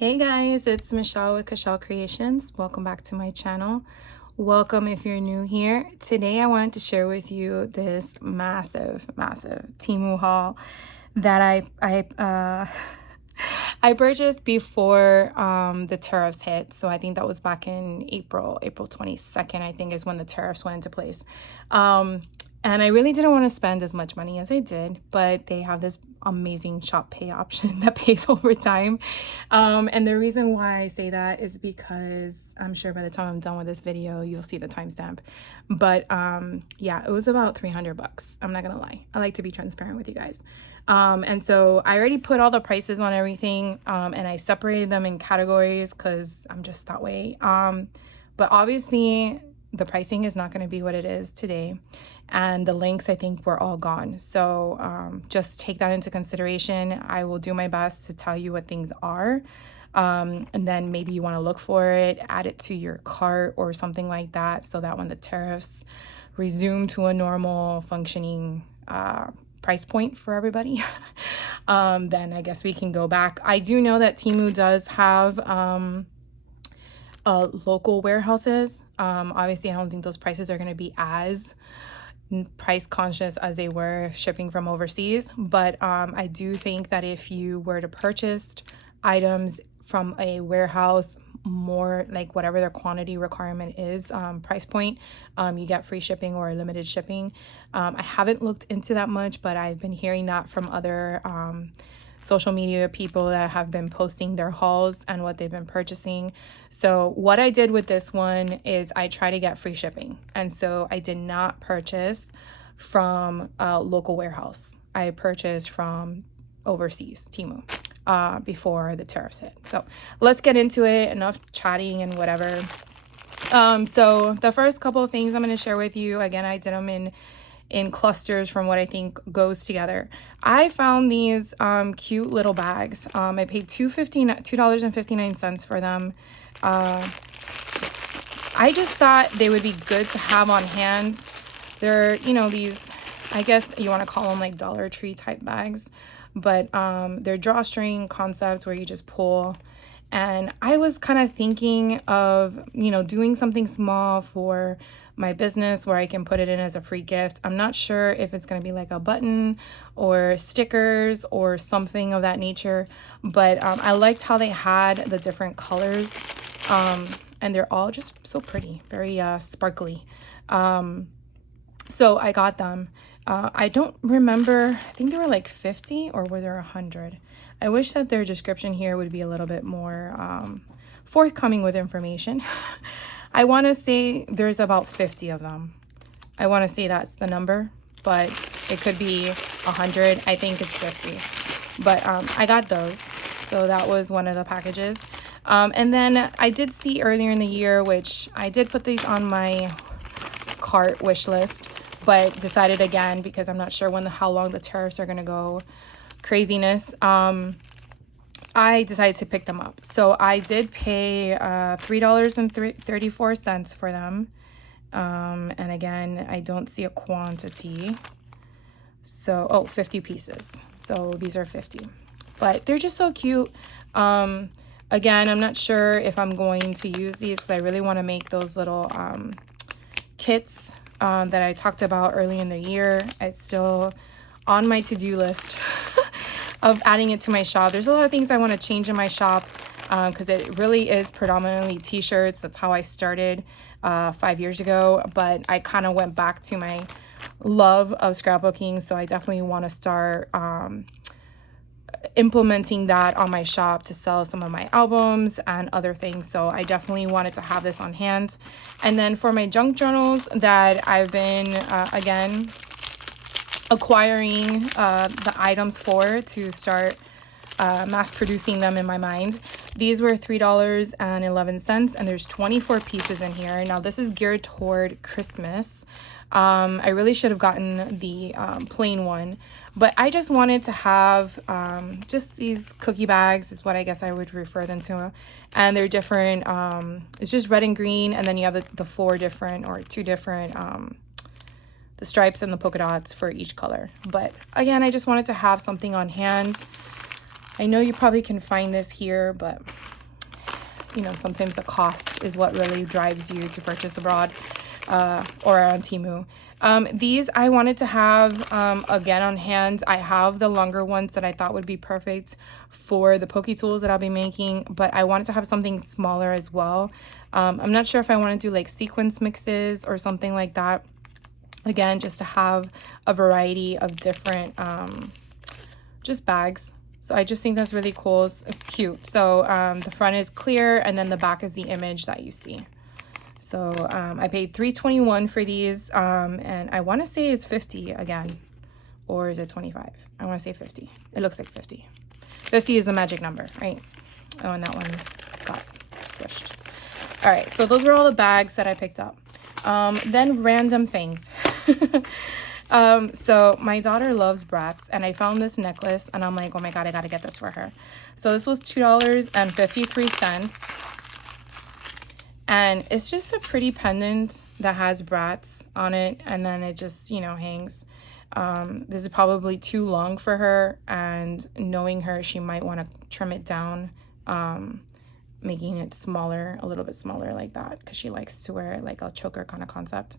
Hey guys, it's Michelle with Michelle Creations. Welcome back to my channel. Welcome if you're new here. Today I wanted to share with you this massive Temu haul that I purchased before the tariffs hit. So I think that was back in April 22nd, I think is when the tariffs went into place. And I really didn't want to spend as much money as I did, but they have this amazing shop pay option that pays over time. And the reason why I say that is because I'm sure by the time I'm done with this video, you'll see the timestamp. But yeah, it was about 300 bucks. I'm not gonna lie. I like to be transparent with you guys. And so I already put all the prices on everything, and I separated them in categories because I'm just that way. But obviously the pricing is not going to be what it is today, and the links I think were all gone. So just take that into consideration. I will do my best to tell you what things are, and then maybe you want to look for it, add it to your cart or something like that, so that when the tariffs resume to a normal functioning price point for everybody, then I guess we can go back. I do know that Temu does have local warehouses. Obviously I don't think those prices are going to be as price conscious as they were shipping from overseas, but I do think that if you were to purchase items from a warehouse, more like whatever their quantity requirement is, price point, you get free shipping or limited shipping. I haven't looked into that much, but I've been hearing that from other social media people that have been posting their hauls and what they've been purchasing. So what I did with this one is I try to get free shipping, and so I did not purchase from a local warehouse. I purchased from overseas, Temu, before the tariffs hit. So let's get into it. Enough chatting and whatever. So the first couple of things I'm going to share with you, again, I did them in clusters from what I think goes together. I found these cute little bags. I paid $2.59 for them. I just thought they would be good to have on hand. They're, you know, these, I guess you want to call them like Dollar Tree type bags, but they're drawstring concept where you just pull. And I was kind of thinking of, you know, doing something small for my business where I can put it in as a free gift. I'm not sure if it's going to be like a button or stickers or something of that nature, but I liked how they had the different colors, and they're all just so pretty, very sparkly. So I got them. I don't remember, I think they were like 50 or were there 100? I wish that their description here would be a little bit more forthcoming with information. I want to say there's about 50 of them. I want to say that's the number, but it could be 100. I think it's 50. But I got those. So that was one of the packages. And then I did see earlier in the year, which I did put these on my cart wish list, but decided again, because I'm not sure how long the tariffs are going to go craziness, I decided to pick them up. So I did pay $3.34 for them. And again, I don't see a quantity. So, 50 pieces. So these are 50. But they're just so cute. Again, I'm not sure if I'm going to use these because I really want to make those little kits that I talked about early in the year. It's still on my to-do list of adding it to my shop. There's a lot of things I want to change in my shop because it really is predominantly t-shirts. That's how I started 5 years ago, but I kind of went back to my love of scrapbooking, so I definitely want to start implementing that on my shop to sell some of my albums and other things. So I definitely wanted to have this on hand. And then for my junk journals that I've been again acquiring the items for to start mass producing them in my mind. These were $3.11, and there's 24 pieces in here. Now this is geared toward Christmas. I really should have gotten the plain one, but I just wanted to have just these cookie bags is what I guess I would refer them to. And they're different. It's just red and green, and then you have the four different or two different the stripes and the polka dots for each color. But again, I just wanted to have something on hand. I know you probably can find this here, but you know, sometimes the cost is what really drives you to purchase abroad or on Temu. These I wanted to have again on hand. I have the longer ones that I thought would be perfect for the pokey tools that I'll be making, but I wanted to have something smaller as well. I'm not sure if I want to do like sequence mixes or something like that. Again, just to have a variety of different just bags. So I just think that's really cool. It's cute. So the front is clear and then the back is the image that you see. So I paid $3.21 for these, and I want to say it's 50 again, or is it 25? I want to say 50. It looks like 50. 50 is the magic number, right? Oh, and that one got squished. All right, so those were all the bags that I picked up. Then random things. So my daughter loves brats, and I found this necklace, and I'm like, oh my God, I gotta get this for her. So this was $2.53. And it's just a pretty pendant that has brats on it, and then it just, you know, hangs. This is probably too long for her, and knowing her, she might want to trim it down, making it smaller, a little bit smaller like that, because she likes to wear like a choker kind of concept.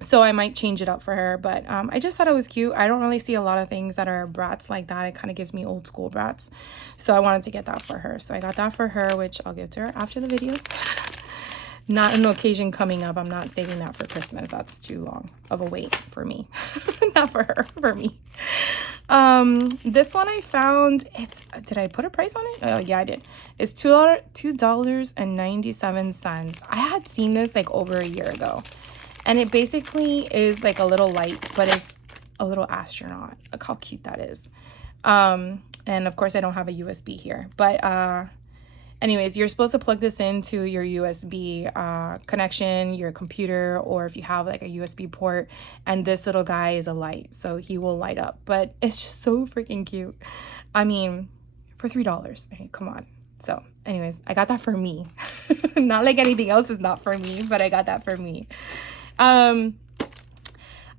So I might change it up for her, but I just thought it was cute. I don't really see a lot of things that are brats like that. It kind of gives me old school brats. So I wanted to get that for her. So I got that for her, which I'll give to her after the video. Not an occasion coming up. I'm not saving that for Christmas. That's too long of a wait for me. Not for her, for me. This one I found, did I put a price on it? Oh yeah, I did. It's $2.97. I had seen this like over a year ago. And it basically is like a little light, but it's a little astronaut. Look how cute that is. And of course I don't have a USB here, but anyways, you're supposed to plug this into your USB connection, your computer, or if you have like a USB port, and this little guy is a light, so he will light up. But it's just so freaking cute. I mean, for $3, okay, come on. So anyways, I got that for me. Not like anything else is not for me, but I got that for me.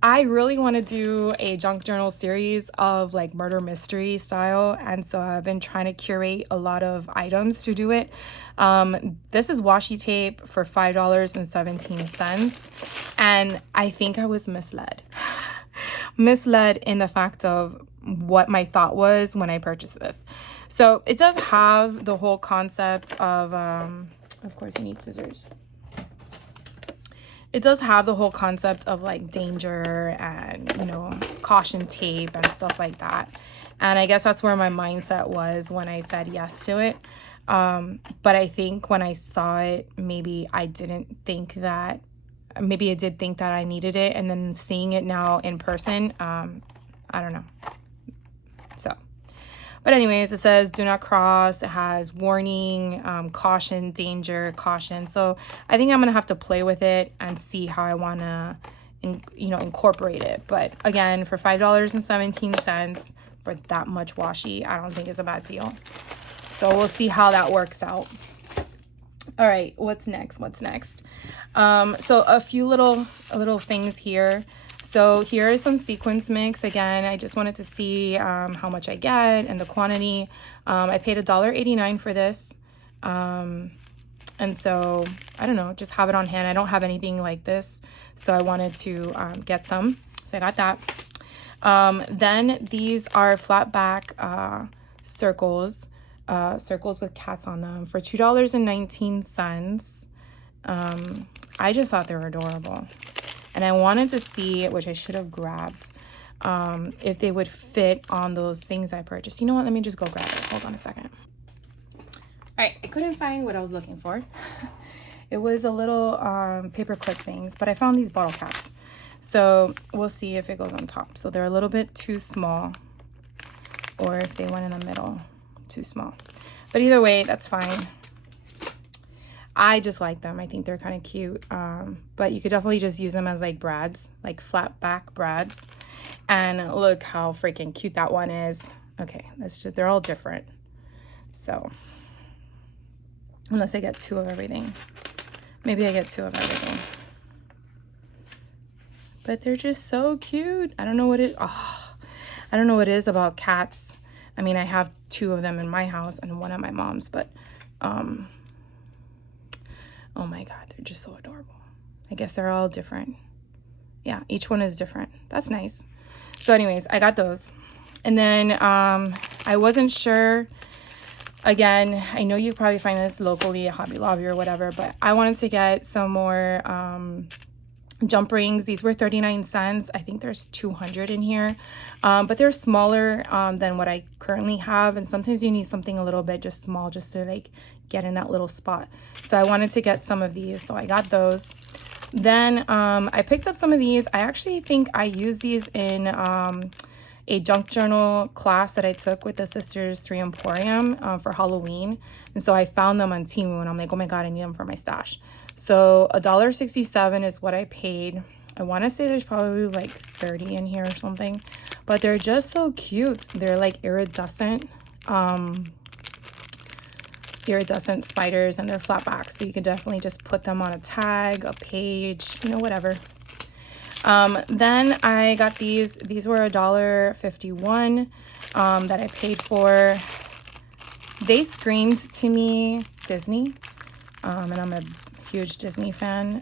I really want to do a junk journal series of like murder mystery style, and so I've been trying to curate a lot of items to do it. This is washi tape for $5.17, and I think I was misled. Misled in the fact of what my thought was when I purchased this. So it does have the whole concept of course you need scissors. It does have the whole concept of like danger and, you know, caution tape and stuff like that. And I guess that's where my mindset was when I said yes to it. But I think when I saw it, maybe I did think that I needed it. And then seeing it now in person, I don't know. So, but anyways, it says do not cross. It has warning, caution, danger, caution. So I think I'm going to have to play with it and see how I want to, incorporate it. But again, for $5.17 for that much washi, I don't think it's a bad deal. So we'll see how that works out. All right, what's next? So a few little things here. So here is some sequence mix. Again, I just wanted to see how much I get and the quantity. I paid $1.89 for this. And so, I don't know, just have it on hand. I don't have anything like this, so I wanted to get some. So I got that. Then these are flat back circles with cats on them for $2.19. I just thought they were adorable. And I wanted to see, which I should have grabbed, if they would fit on those things I purchased. You know what? Let me just go grab it. Hold on a second. All right. I couldn't find what I was looking for. It was a little paper clip things, but I found these bottle caps. So we'll see if it goes on top. So they're a little bit too small, or if they went in the middle, too small. But either way, that's fine. I just like them. I think they're kind of cute. But you could definitely just use them as like brads, like flat back brads. And look how freaking cute that one is. Okay, they're all different. So, unless I get two of everything. Maybe I get two of everything. But they're just so cute. I don't know what it is about cats. I mean, I have two of them in my house and one at my mom's, but Oh my God, they're just so adorable. I guess they're all different. Yeah, each one is different. That's nice. So anyways, I got those. And then I wasn't sure. Again, I know you probably find this locally at Hobby Lobby or whatever, but I wanted to get some more jump rings. These were 39 cents. I think there's 200 in here, but they're smaller than what I currently have. And sometimes you need something a little bit just small just to like get in that little spot. So I wanted to get some of these. So I got those. Then I picked up some of these. I actually think I used these in a junk journal class that I took with the Sisters 3 Emporium for Halloween. And so I found them on Temu and I'm like, oh my God, I need them for my stash. So $1.67 is what I paid. I want to say there's probably like 30 in here or something, but they're just so cute. They're like iridescent spiders, and they're flat backs. So you could definitely just put them on a tag, a page, you know, whatever. Then I got these were $1.51 that I paid for. They screamed to me Disney, and I'm a huge Disney fan.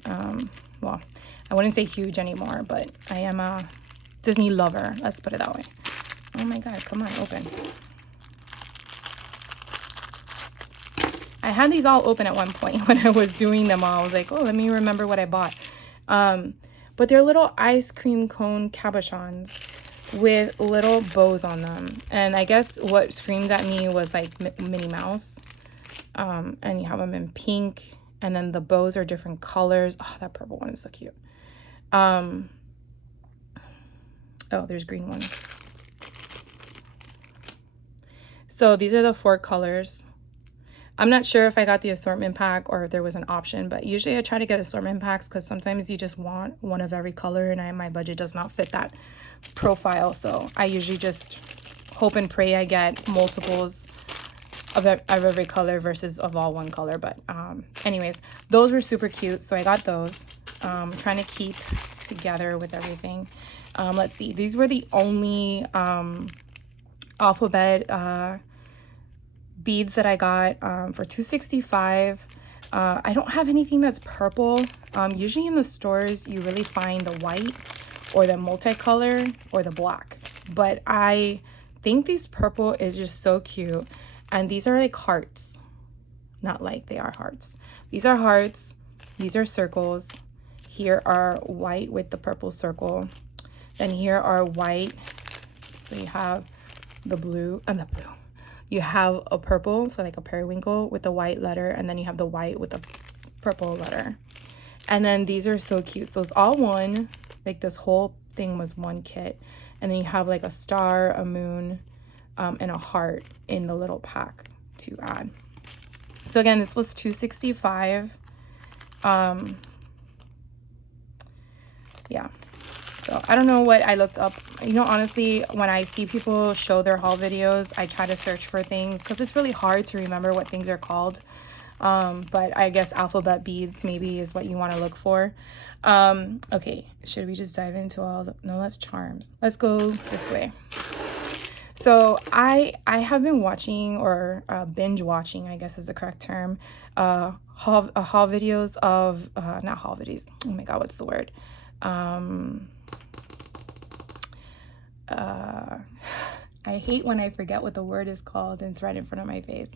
Well, I wouldn't say huge anymore, but I am a Disney lover, let's put it that way. Oh my God, come on, open. I had these all open at one point when I was doing them all. I was like, oh, let me remember what I bought. But they're little ice cream cone cabochons with little bows on them. And I guess what screamed at me was like Minnie Mouse. And you have them in pink. And then the bows are different colors. Oh, that purple one is so cute. Oh, there's green ones. So these are the 4 colors. I'm not sure if I got the assortment pack or if there was an option, but usually I try to get assortment packs because sometimes you just want one of every color, and my budget does not fit that profile. So I usually just hope and pray I get multiples of every color versus of all one color. But anyways, those were super cute, so I got those. Trying to keep together with everything. Let's see, these were the only alphabet beads that I got for $2.65. I don't have anything that's purple. Usually in the stores you really find the white or the multicolor or the black, but I think these purple is just so cute. And these are like hearts, not like they are hearts. These are hearts. These are circles. Here are white with the purple circle. Then here are white. So you have the blue and the blue. You have a purple, so like a periwinkle with the white letter, and then you have the white with the purple letter. And then these are so cute. So it's all one, like this whole thing was one kit. And then you have like a star, a moon, and a heart in the little pack to add. So again, this was $2.65. Yeah. So I don't know what I looked up. You know, honestly, when I see people show their haul videos, I try to search for things because it's really hard to remember what things are called. But I guess alphabet beads maybe is what you want to look for. Okay, should we just dive into all the... No, that's charms. Let's go this way. So I have been watching, or binge watching, I guess is the correct term, haul videos of, not haul videos. Oh my God, what's the word? I hate when I forget what the word is called and it's right in front of my face.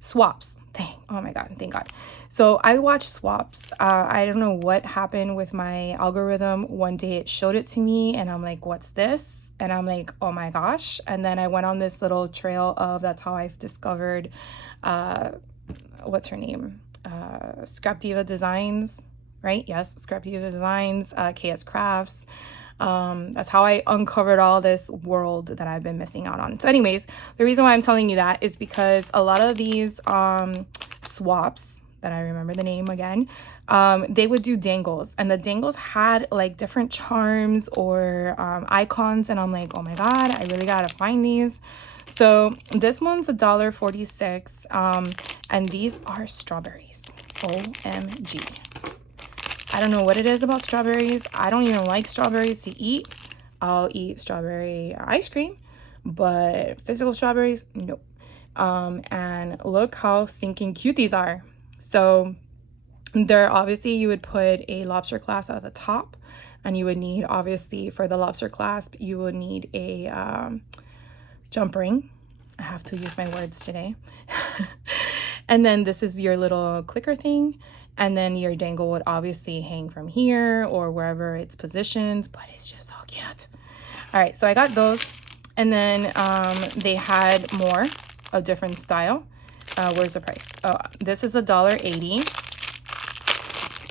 Swaps. Dang. Oh my God. Thank God. So I watched swaps. I don't know what happened with my algorithm. One day it showed it to me and I'm like, what's this? And I'm like, oh my gosh. And then I went on this little trail of, that's how I've discovered, what's her name? Scrap Diva Designs, right? Yes. Scrap Diva Designs, KS Crafts. That's how I uncovered all this world that I've been missing out on. So anyways, the reason why I'm telling you that is because a lot of these swaps, that I remember the name again, they would do dangles, and the dangles had like different charms or icons, and I'm like, oh my God, I really gotta find these. So this one's $1.46, and these are strawberries. OMG. I don't know what it is about strawberries. I don't even like strawberries to eat. I'll eat strawberry ice cream, but physical strawberries, nope. And look how stinking cute these are. So there, obviously you would put a lobster clasp at the top, and you would need, obviously for the lobster clasp, you would need a jump ring. I have to use my words today. And then this is your little clicker thing. And then your dangle would obviously hang from here or wherever it's positioned, but it's just so cute. All right, so I got those. And then they had more of different style. Where's the price? Oh, this is $1.80.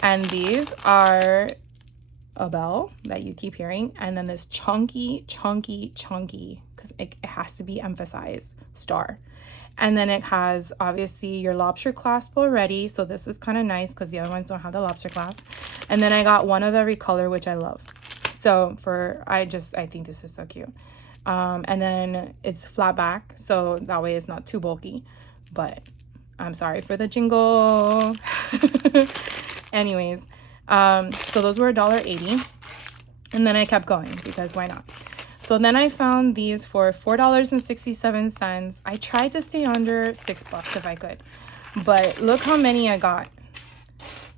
And these are a bell that you keep hearing. And then this chunky, because it has to be emphasized, star. And then it has obviously your lobster clasp already. So this is kind of nice because the other ones don't have the lobster clasp. And then I got one of every color, which I love. So I think this is so cute. And then it's flat back, so that way it's not too bulky. But I'm sorry for the jingle. Anyways, so those were $1.80. And then I kept going because why not? So then I found these for $4.67. I tried to stay under $6 if I could, but look how many I got,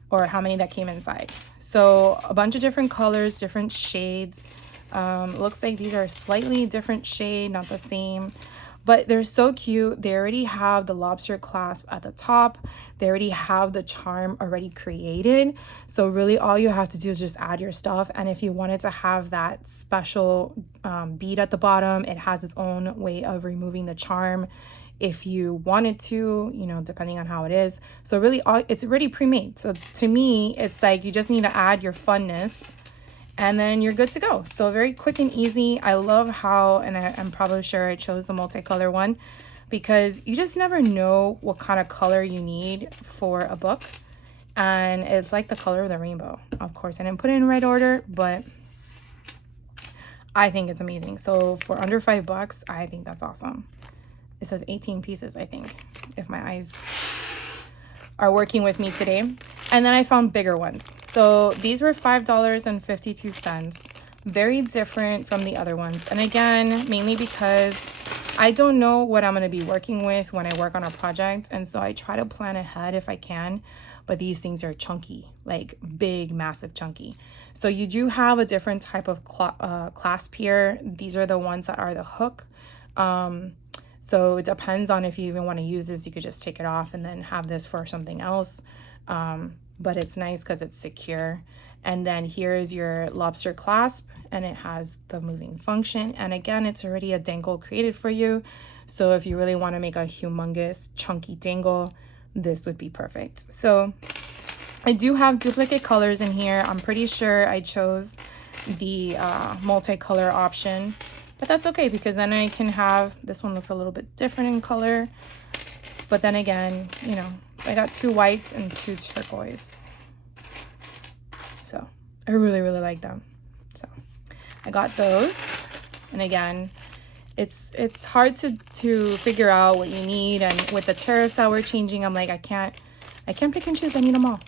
or how many that came inside. So a bunch of different colors, different shades. Looks like these are slightly different shade, not the same, but they're so cute. They already have the lobster clasp at the top. They already have the charm already created. So really all you have to do is just add your stuff. And if you wanted to have that special bead at the bottom, it has its own way of removing the charm if you wanted to, you know, depending on how it is. So really it's already pre-made. So to me, it's like you just need to add your funness and then you're good to go. So very quick and easy. I love how, and I'm probably sure I chose the multicolor one because you just never know what kind of color you need for a book. And it's like the color of the rainbow. Of course, I didn't put it in right order, but I think it's amazing. So for under $5, I think that's awesome. It says 18 pieces, I think, if my eyes are working with me today. And then I found bigger ones. So these were $5.52. Very different from the other ones. And again, mainly because I don't know what I'm going to be working with when I work on a project. And so I try to plan ahead if I can. But these things are chunky, like big, massive chunky. So you do have a different type of clasp here. These are the ones that are the hook. So it depends on if you even want to use this. You could just take it off and then have this for something else. But it's nice because it's secure. And then here's your lobster clasp, and it has the moving function. And again, it's already a dangle created for you. So if you really want to make a humongous chunky dangle, this would be perfect. So I do have duplicate colors in here. I'm pretty sure I chose the multicolor option, but that's okay because then I can have, this one looks a little bit different in color. But then again, you know, I got 2 whites and 2 turquoise. So I really, really like them. So I got those. And again, it's hard to figure out what you need. And with the tariffs that we're changing, I'm like, I can't pick and choose. I need them all.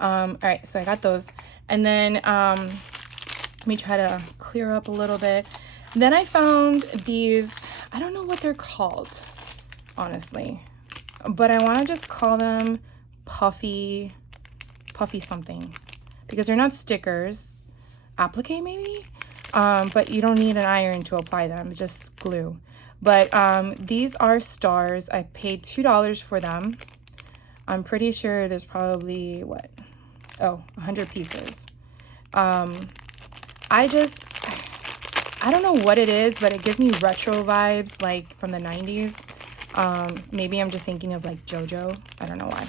All right, so I got those. And then let me try to clear up a little bit. Then I found these, I don't know what they're called, honestly. But I want to just call them puffy something, because they're not stickers, applique maybe, but you don't need an iron to apply them, it's just glue. But these are stars. I paid $2 for them. I'm pretty sure there's probably 100 pieces. I don't know what it is, but it gives me retro vibes, like from the 90s. Maybe I'm just thinking of like JoJo. I don't know why.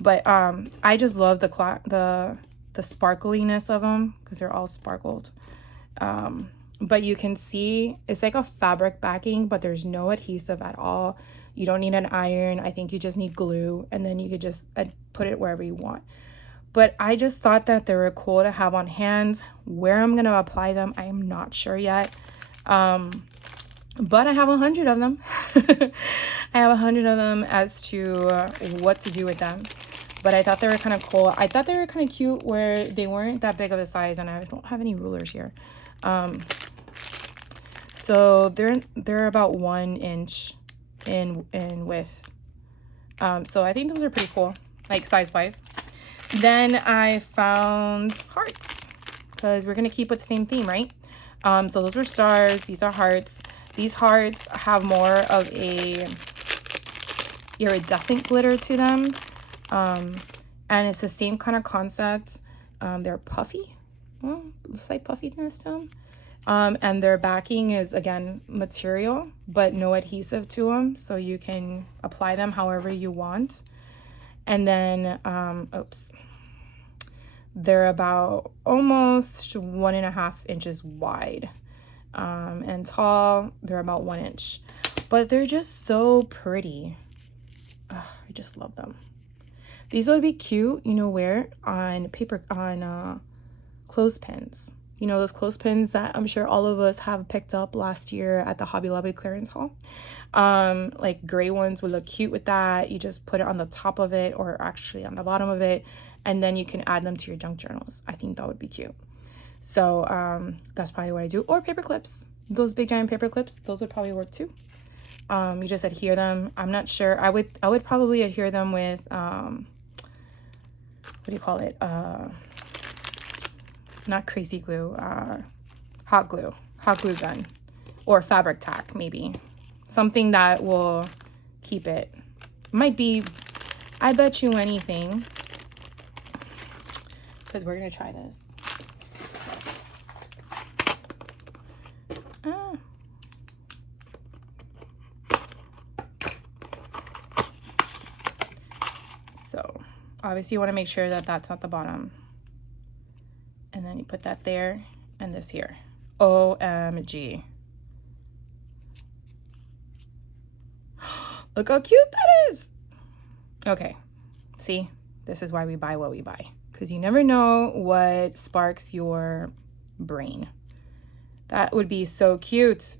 But I just love the sparkliness of them because they're all sparkled. But you can see it's like a fabric backing, but there's no adhesive at all. You don't need an iron. I think you just need glue, and then you could just put it wherever you want. But I just thought that they were cool to have on hand. Where I'm going to apply them, I am not sure yet. But I have 100 of them. I have 100 of them as to what to do with them. But I thought they were kind of cool. I thought they were kind of cute where they weren't that big of a size, and I don't have any rulers here. So they're about 1 inch in width. So I think those are pretty cool, like size-wise. Then I found hearts, because we're going to keep with the same theme, right? So those are stars. These are hearts. These hearts have more of a iridescent glitter to them. And it's the same kind of concept. They're puffy. Well, looks like puffiness to them. And their backing is, again, material, but no adhesive to them. So you can apply them however you want. And then, they're about almost 1.5 inches wide. And tall, they're about 1 inch. But they're just so pretty. I just love them. These would be cute, you know, where? On paper, on clothespins. You know, those clothespins that I'm sure all of us have picked up last year at the Hobby Lobby clearance haul. Like gray ones would look cute with that. You just put it on the top of it, or actually on the bottom of it, and then you can add them to your junk journals. I think that would be cute. So that's probably what I do. Or paper clips. Those big giant paper clips, those would probably work too. You just adhere them. I'm not sure. I would probably adhere them with what do you call it? Not crazy glue, hot glue gun, or fabric tack, maybe. Something that will keep it. Might be, I bet you anything, because we're going to try this. So obviously you want to make sure that that's not the bottom. And then you put that there and this here. OMG. Look how cute that is. Okay. See, this is why we buy what we buy. Because you never know what sparks your brain. That would be so cute.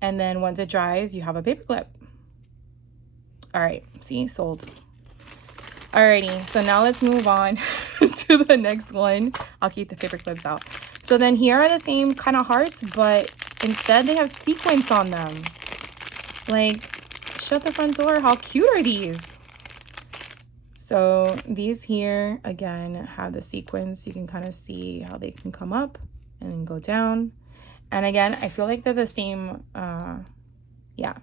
And then once it dries, you have a paper clip. All right. See, sold. Alrighty, so now let's move on to the next one. I'll keep the paper clips out. So then here are the same kind of hearts, but instead they have sequins on them. Like, shut the front door. How cute are these? So these here, again, have the sequins. You can kind of see how they can come up and then go down. And again, I feel like they're the same,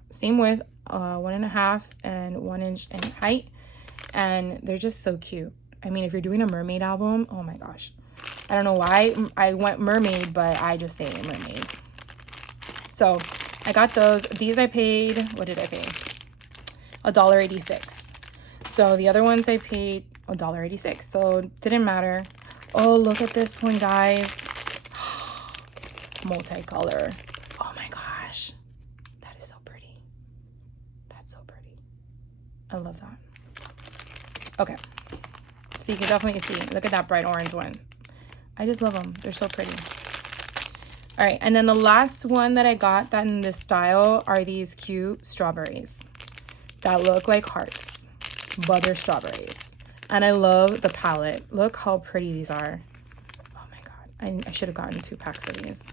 same width, 1.5 and 1 inch in height. And they're just so cute. I mean, if you're doing a mermaid album, oh my gosh. I don't know why I went mermaid, but I just say mermaid. So I got those. These I paid, what did I pay? $1.86. So the other ones I paid $1.86. So didn't matter. Oh, look at this one, guys. Multicolor. Oh my gosh. That is so pretty. That's so pretty. I love that. Okay, so you can definitely see, look at that bright orange one. I just love them. They're so pretty. All right, and then the last one that I got that in this style are these cute strawberries that look like hearts, but they're strawberries. And I love the palette. Look how pretty these are. Oh my God, I should have gotten 2 packs of these.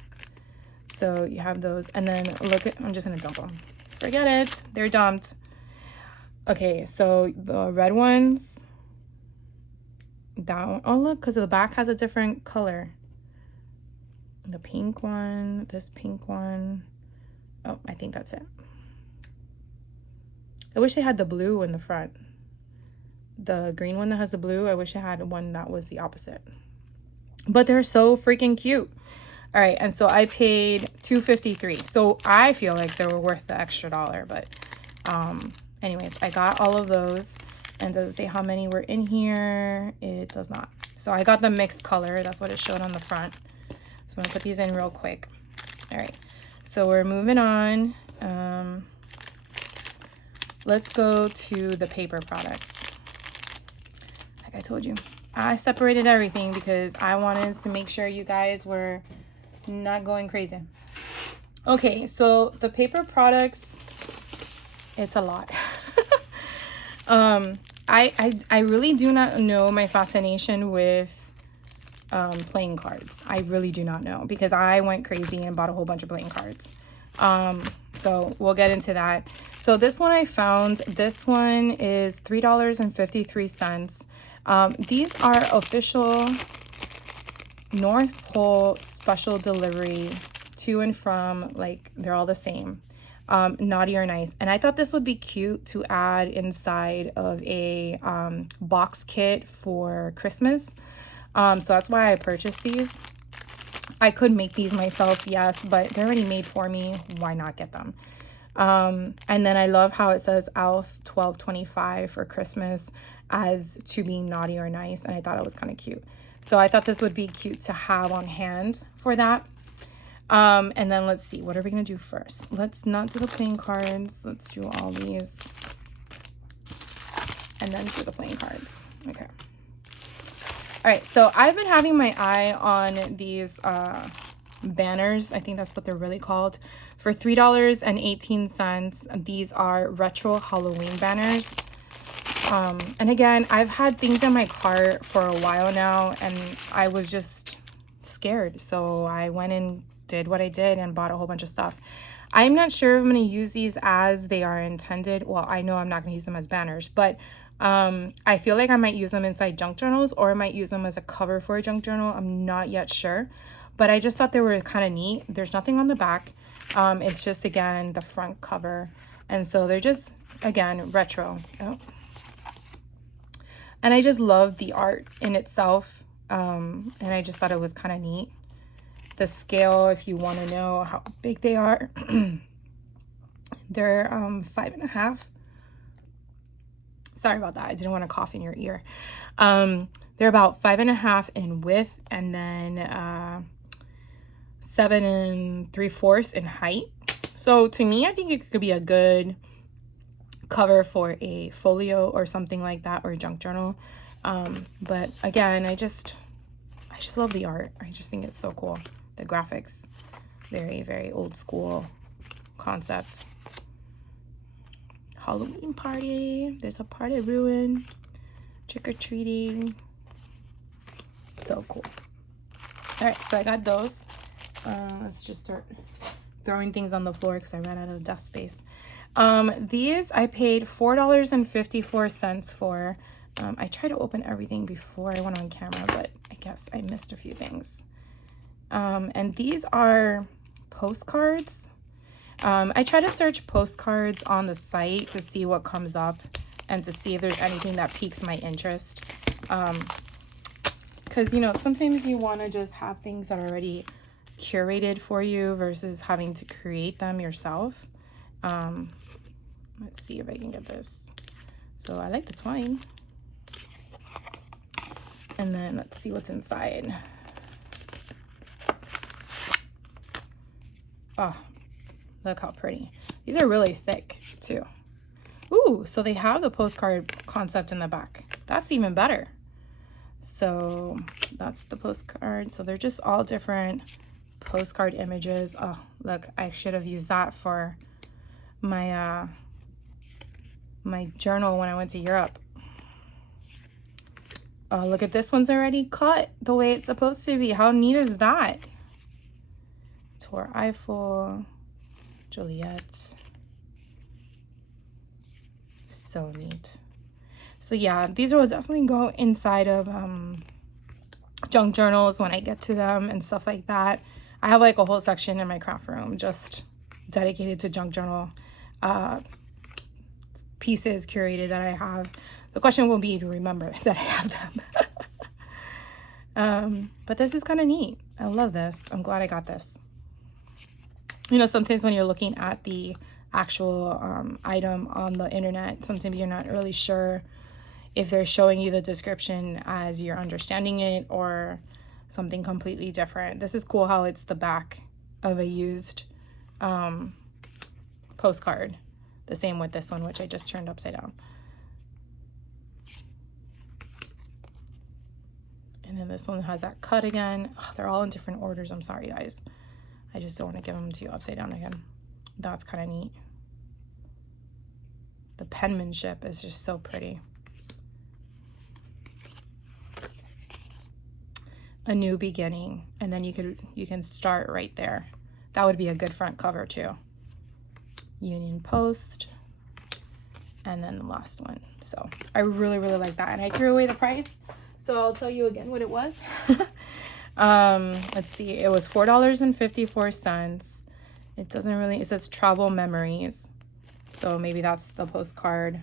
So you have those, and then look at, I'm just gonna dump them. Forget it, they're dumped. Okay, so the red ones, that one, oh look, because the back has a different color. The pink one, this pink one. Oh, I think that's it. I wish they had the blue in the front. The green one that has the blue, I wish I had one that was the opposite. But they're so freaking cute. All right, and so I paid $2.53. So I feel like they were worth the extra $1, but anyways, I got all of those. And does it say how many were in here? It does not. So I got the mixed color. That's what it showed on the front. So I'm gonna put these in real quick. All right, so we're moving on. Let's go to the paper products. Like I told you, I separated everything because I wanted to make sure you guys were not going crazy. Okay, so the paper products, it's a lot. I really do not know my fascination with playing cards. I really do not know, because I went crazy and bought a whole bunch of playing cards. So we'll get into that. So this one I found, this one is $3.53. These are official North Pole special delivery to and from, like they're all the same. Naughty or nice. And I thought this would be cute to add inside of a box kit for Christmas. So that's why I purchased these. I could make these myself, yes, but they're already made for me. Why not get them? And then I love how it says ALF 1225 for Christmas as to being naughty or nice. And I thought it was kind of cute. So I thought this would be cute to have on hand for that. And then let's see, what are we going to do first? Let's not do the playing cards. Let's do all these. And then do the playing cards. Okay. All right, so I've been having my eye on these banners. I think that's what they're really called. For $3.18. These are retro Halloween banners. And again, I've had things in my cart for a while now, and I was just scared. So I went and did what I did and bought a whole bunch of stuff. I'm not sure if I'm going to use these as they are intended. Well, I know I'm not going to use them as banners, but I feel like I might use them inside junk journals, or I might use them as a cover for a junk journal. I'm not yet sure, but I just thought they were kind of neat. There's nothing on the back. It's just, again, the front cover. And so they're just, again, retro. Oh. And I just love the art in itself. And I just thought it was kind of neat. The scale, if you want to know how big they are, they're 5.5. Sorry about that. I didn't want to cough in your ear. They're about 5.5 in width, and then 7 3/4 in height. So to me, I think it could be a good cover for a folio or something like that, or a junk journal. But again, I just love the art. I just think it's so cool. The graphics, very, very old school concept. Halloween party. There's a party ruin. Trick-or-treating. So cool. All right, so I got those. Let's just start throwing things on the floor because I ran out of desk space. These I paid $4.54 for. I tried to open everything before I went on camera, but I guess I missed a few things. And these are postcards. I try to search postcards on the site to see what comes up and to see if there's anything that piques my interest. Because, you know, sometimes you want to just have things that are already curated for you versus having to create them yourself. Let's see if I can get this. So I like the twine. And then let's see what's inside. Oh, look how pretty. These are really thick too. Ooh, so they have the postcard concept in the back. That's even better. So that's the postcard. So they're just all different postcard images. Oh, look, I should have used that for my my journal when I went to Europe. Oh, look at this one's already cut the way it's supposed to be. How neat is that? Tour Eiffel, Juliet. So neat. So yeah, these will definitely go inside of junk journals when I get to them and stuff like that. I have like a whole section in my craft room just dedicated to junk journal pieces curated that I have. The question will be to remember that I have them. But this is kind of neat. I love this. I'm glad I got this. You know, sometimes when you're looking at the actual item on the internet, sometimes you're not really sure if they're showing you the description as you're understanding it or something completely different. This is cool how it's the back of a used postcard. The same with this one, which I just turned upside down. And then this one has that cut again. Oh, they're all in different orders. I'm sorry, guys. I just don't want to give them to you upside down again. That's kind of neat. The penmanship is just so pretty. A new beginning, and then you can start right there. That would be a good front cover too. Union Post, and then the last one. So I really like that, and I threw away the price, so I'll tell you again what it was. Let's see, it was $4.54. It doesn't really, it says travel memories, so maybe that's the postcard,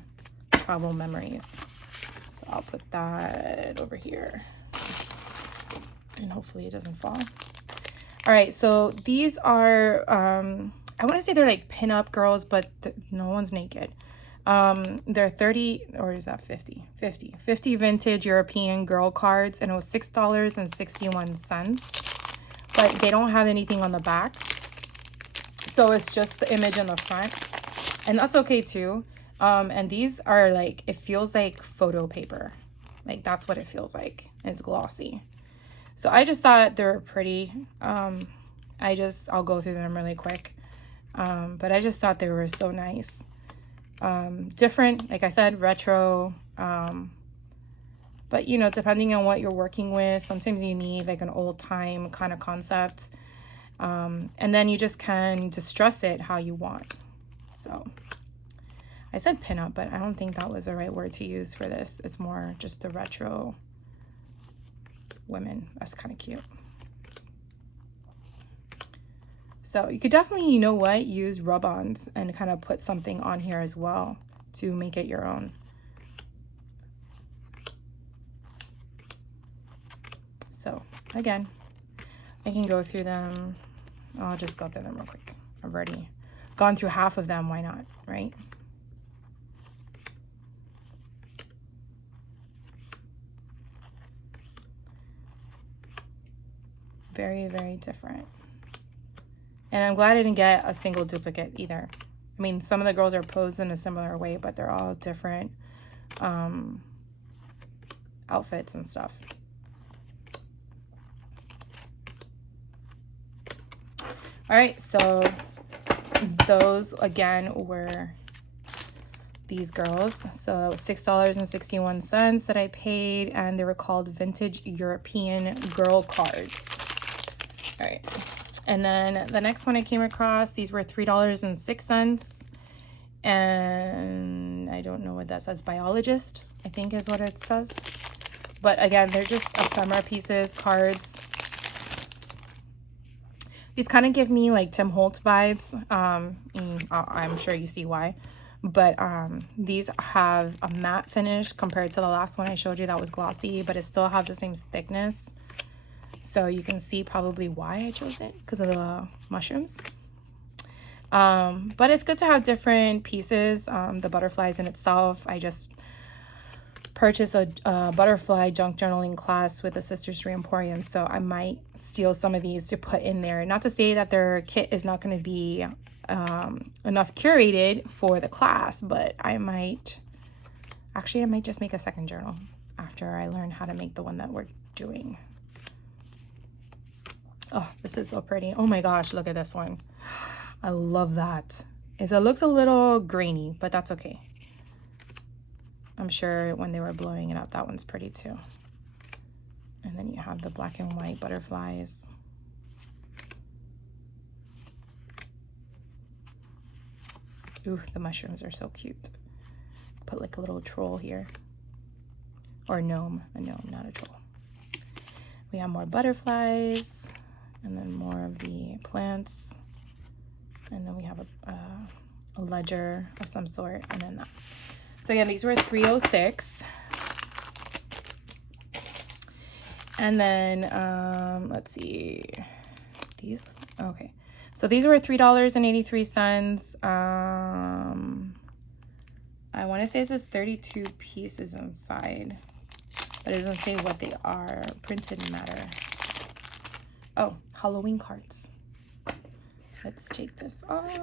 travel memories. So I'll put that over here, and hopefully it doesn't fall. All right, so these are I want to say they're like pinup girls, but no one's naked. They're 30, or is that 50 vintage European girl cards, and it was $6.61, but they don't have anything on the back, so it's just the image in the front, and that's okay too. And these are like, it feels like photo paper, like that's what it feels like. It's glossy, so I just thought they were pretty. I'll go through them really quick, but I just thought they were so nice. Different, like I said, retro, but you know, depending on what you're working with, sometimes you need like an old time kind of concept, and then you just can distress it how you want. So I said pinup, but I don't think that was the right word to use for this. It's more just the retro women. That's kind of cute. So you could definitely, you know what, use rub-ons and kind of put something on here as well to make it your own. So again, I can go through them. I'll just go through them real quick. I've already gone through half of them. Why not, right? Very different. And I'm glad I didn't get a single duplicate either. I mean, some of the girls are posed in a similar way, but they're all different outfits and stuff. All right, so those again were these girls. So it was $6.61 that I paid, and they were called vintage European girl cards. All right. And then the next one I came across, these were $3.06. And I don't know what that says. Biologist, I think is what it says. But again, they're just ephemera pieces, cards. These kind of give me like Tim Holtz vibes. I'm sure you see why. But these have a matte finish compared to the last one I showed you that was glossy, but it still has the same thickness. So you can see probably why I chose it, because of the mushrooms. But it's good to have different pieces. The butterflies in itself, I just purchased a butterfly junk journaling class with the Sisters 3 Emporium, so I might steal some of these to put in there. Not to say that their kit is not going to be enough curated for the class, but I might just make a second journal after I learn how to make the one that we're doing. Oh, this is so pretty. Oh my gosh, look at this one. I love that. It looks a little grainy, but that's okay. I'm sure when they were blowing it up, that one's pretty too. And then you have the black and white butterflies. Ooh, the mushrooms are so cute. Put like a little troll here. Or gnome. A gnome, not a troll. We have more butterflies. And then more of the plants. And then we have a ledger of some sort. And then that. So again, these were $3.06. And then, let's see. These, okay. So these were $3.83. I want to say it says 32 pieces inside. But it doesn't say what they are. Printed matter. Oh, Halloween cards. Let's take this off.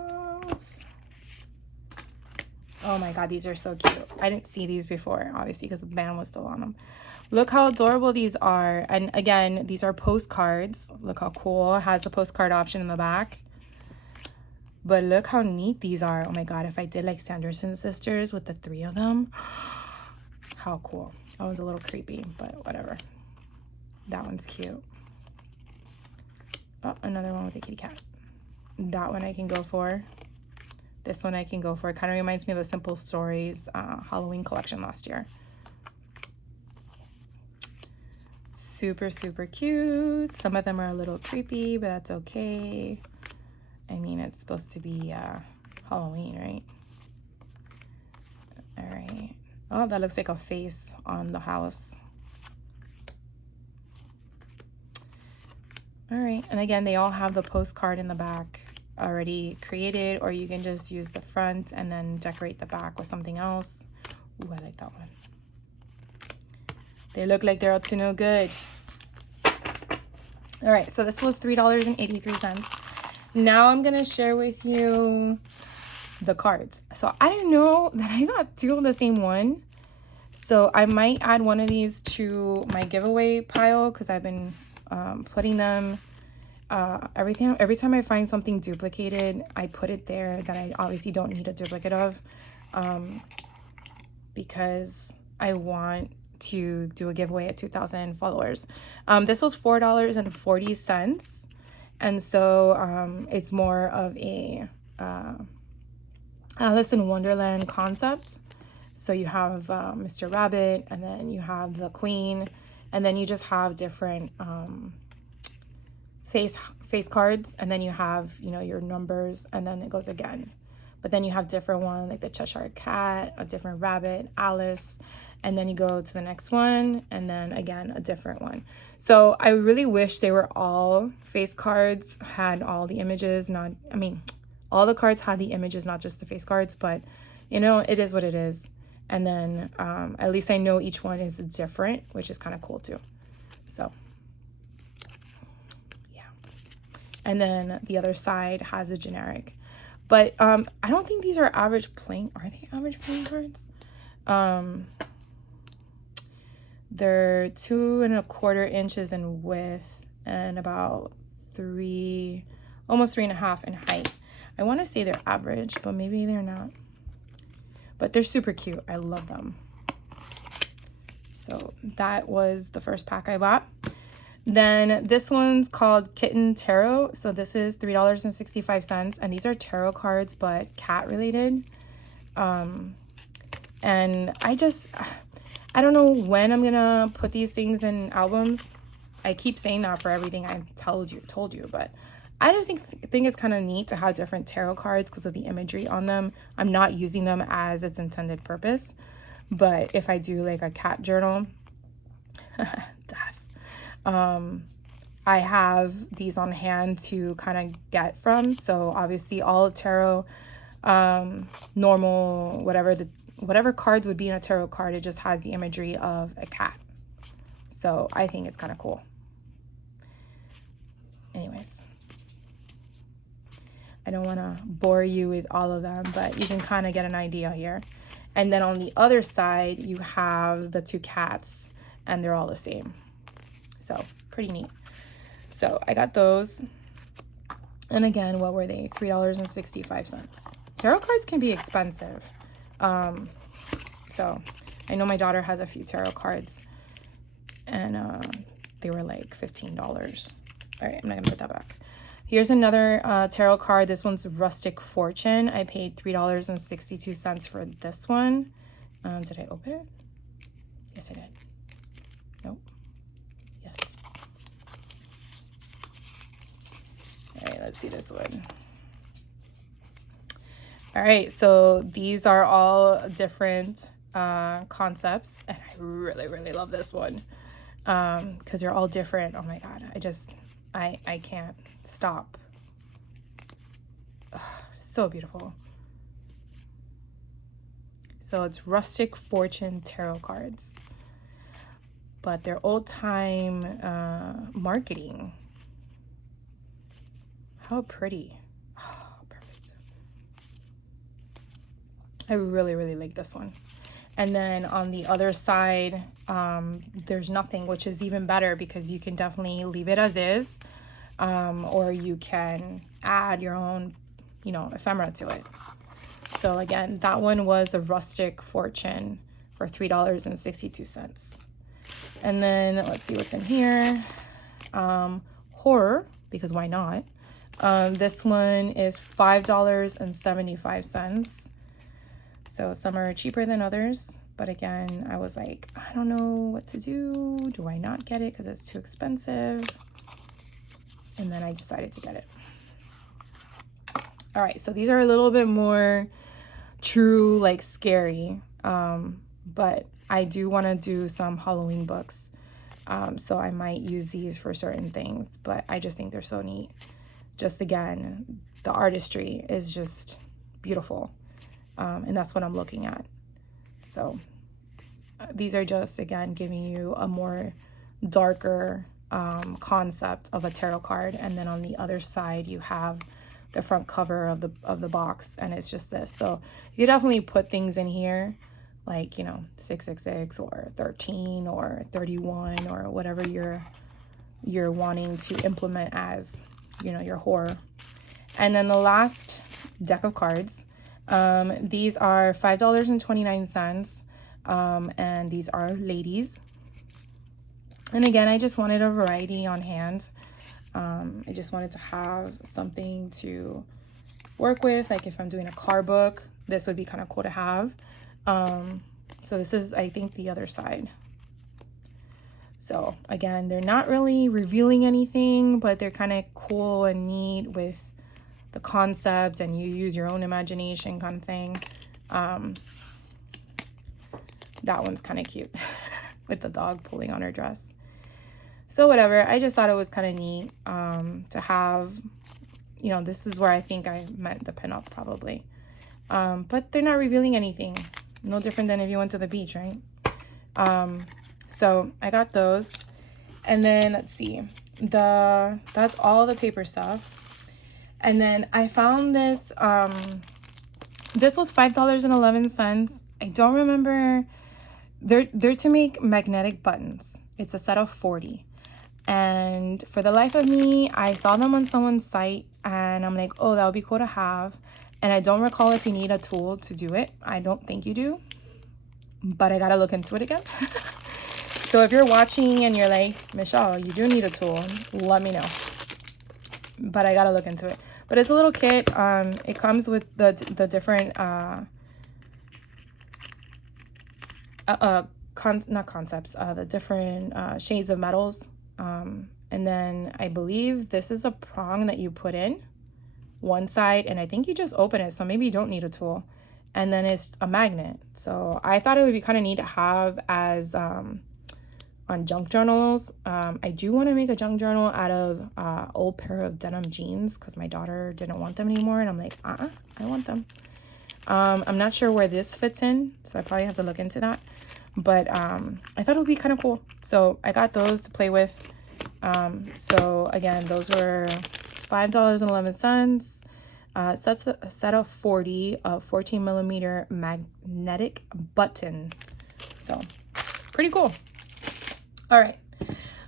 Oh my god, these are so cute. I didn't see these before, obviously, because the band was still on them. Look how adorable these are. And again, these are postcards. Look how cool. It has the postcard option in the back. But look how neat these are. Oh my god, if I did like Sanderson sisters with the 3 of them. How cool. That one's a little creepy, but whatever. That one's cute. Oh, another one with a kitty cat. That one I can go for. This one I can go for. It kind of reminds me of the Simple Stories Halloween collection last year. Super, super cute. Some of them are a little creepy, but that's okay. I mean, it's supposed to be Halloween, right? All right. Oh, that looks like a face on the house. All right. And again, they all have the postcard in the back already created, or you can just use the front and then decorate the back with something else. Ooh, I like that one. They look like they're up to no good. All right, so this was $3.83. Now I'm gonna share with you the cards. So I didn't know that I got two of the same one. So I might add one of these to my giveaway pile because I've been putting them every time I find something duplicated, I put it there that I obviously don't need a duplicate of, because I want to do a giveaway at 2,000 followers. This was $4.40, and so it's more of a Alice in Wonderland concept. So you have Mr. Rabbit, and then you have the Queen, and then you just have different face cards, and then you have, you know, your numbers, and then it goes again. But then you have different ones like the Cheshire Cat, a different rabbit, Alice, and then you go to the next one, and then again a different one. So I really wish they were all face cards, had all the images, all the cards had the images, not just the face cards, but you know, it is what it is. And then at least I know each one is different, which is kind of cool too. So yeah. And then the other side has a generic. But I don't think these are average playing. Are they average playing cards? They're 2¼ inches in width and about almost 3.5 in height. I want to say they're average, but maybe they're not. But they're super cute. I love them. So that was the first pack I bought. Then this one's called Kitten Tarot. So this is $3.65. And these are tarot cards, but cat related. And I don't know when I'm going to put these things in albums. I keep saying that for everything I told you, but I just think it's kind of neat to have different tarot cards because of the imagery on them. I'm not using them as its intended purpose, but if I do like a cat journal, death, I have these on hand to kind of get from. So obviously all tarot, normal, whatever cards would be in a tarot card, it just has the imagery of a cat. So I think it's kind of cool. Anyways, I don't want to bore you with all of them, but you can kind of get an idea here. And then on the other side, you have the two cats, and they're all the same. So pretty neat. So I got those. And again, what were they? $3.65. Tarot cards can be expensive. So I know my daughter has a few tarot cards, and they were like $15. All right, I'm not gonna put that back. Here's another tarot card. This one's Rustic Fortune. I paid $3.62 for this one. Did I open it? Yes, I did. Nope. Yes. All right, let's see this one. All right, so these are all different concepts, and I really, really love this one because they're all different. Oh my God, I can't stop. Ugh, so beautiful. So it's Rustic Fortune tarot cards, but they're old time marketing. How pretty. Oh, perfect. I really, really like this one. And then on the other side, there's nothing, which is even better because you can definitely leave it as is, or you can add your own, you know, ephemera to it. So again, that one was a Rustic Fortune for $3.62. And then let's see what's in here. Horror, because why not? This one is $5.75. So some are cheaper than others. But again, I was like, I don't know what to do. Do I not get it because it's too expensive? And then I decided to get it. All right, so these are a little bit more true, like scary. But I do want to do some Halloween books. So I might use these for certain things, but I just think they're so neat. Just again, the artistry is just beautiful. And that's what I'm looking at. So these are just, again, giving you a more darker concept of a tarot card. And then on the other side, you have the front cover of the box, and it's just this. So you definitely put things in here, like, you know, 666 or 13 or 31 or whatever you're wanting to implement as, you know, your horror. And then the last deck of cards, these are $5.29, and these are ladies. And again, I just wanted a variety on hand. I just wanted to have something to work with, like if I'm doing a card book, this would be kind of cool to have. So this is, I think, the other side. So again, they're not really revealing anything, but they're kind of cool and neat with the concept, and you use your own imagination kind of thing. That one's kind of cute with the dog pulling on her dress. So whatever, I just thought it was kind of neat to have, you know, this is where I think I meant the pinup probably. But they're not revealing anything. No different than if you went to the beach, right? So I got those. And then let's see, that's all the paper stuff. And then I found this, this was $5.11. I don't remember, they're to make magnetic buttons. It's a set of 40. And for the life of me, I saw them on someone's site and I'm like, oh, that would be cool to have. And I don't recall if you need a tool to do it. I don't think you do, but I gotta look into it again. So if you're watching and you're like, Michelle, you do need a tool, let me know. But I gotta look into it. But it's a little kit. It comes with the different the different shades of metals. And then I believe this is a prong that you put in one side, and I think you just open it, so maybe you don't need a tool. And then it's a magnet. So I thought it would be kind of neat to have as on junk journals. I do want to make a junk journal out of old pair of denim jeans because my daughter didn't want them anymore, and I'm like, I want them. I'm not sure where this fits in, so I probably have to look into that. But I thought it would be kind of cool. So I got those to play with. So again, those were $5.11. Sets a set of 40 of 14 millimeter magnetic button. So pretty cool. All right.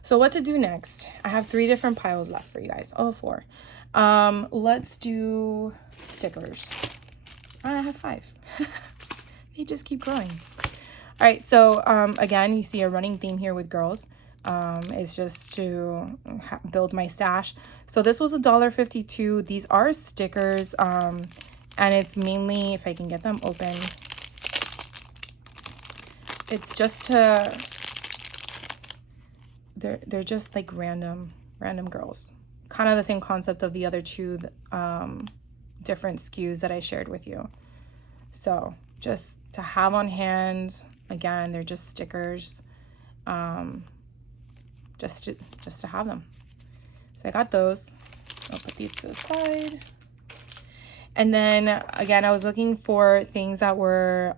So what to do next? I have 3 different piles left for you guys. Oh, 4. Let's do stickers. I have 5. They just keep growing. All right, so again, you see a running theme here with girls. It's just to build my stash. So this was $1.52. These are stickers, and it's mainly, if I can get them open, it's just to, they're just like random girls. Kind of the same concept of the other 2 different SKUs that I shared with you. So just to have on hand. Again, they're just stickers, just to have them. So I got those. I'll put these to the side. And then again, I was looking for things that were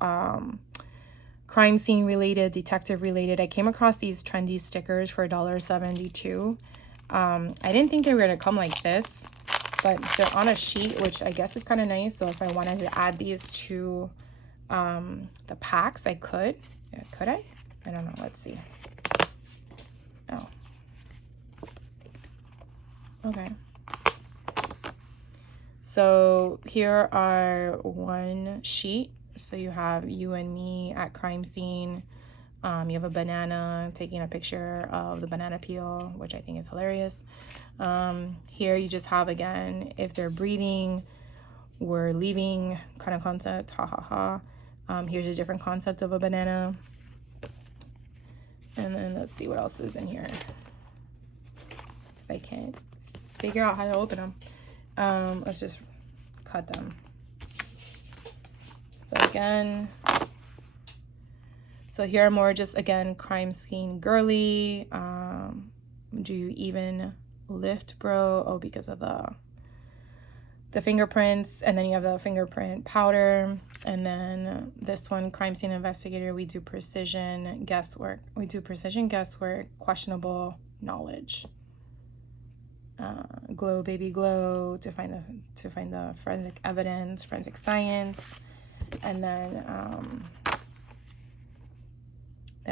crime scene related, detective related. I came across these trendy stickers for $1.72. I didn't think they were gonna come like this, but they're on a sheet, which I guess is kind of nice. So if I wanted to add these to the packs, I could. Yeah, could I don't know. Let's see. Oh, okay. So here are one sheet. So you have you and me at crime scene, You have a banana taking a picture of the banana peel, which I think is hilarious. Here you just have, again, if they're breathing, we're leaving kind of concept, ha ha ha. Here's a different concept of a banana. And then let's see what else is in here. If I can't figure out how to open them. Let's just cut them. So again, so here are more just, again, crime scene girly. Do you even lift, bro? Oh, because of the fingerprints. And then you have the fingerprint powder. And then this one, crime scene investigator, we do precision guesswork. We do precision guesswork, questionable knowledge. Glow, baby, glow, to find the forensic evidence, forensic science. And then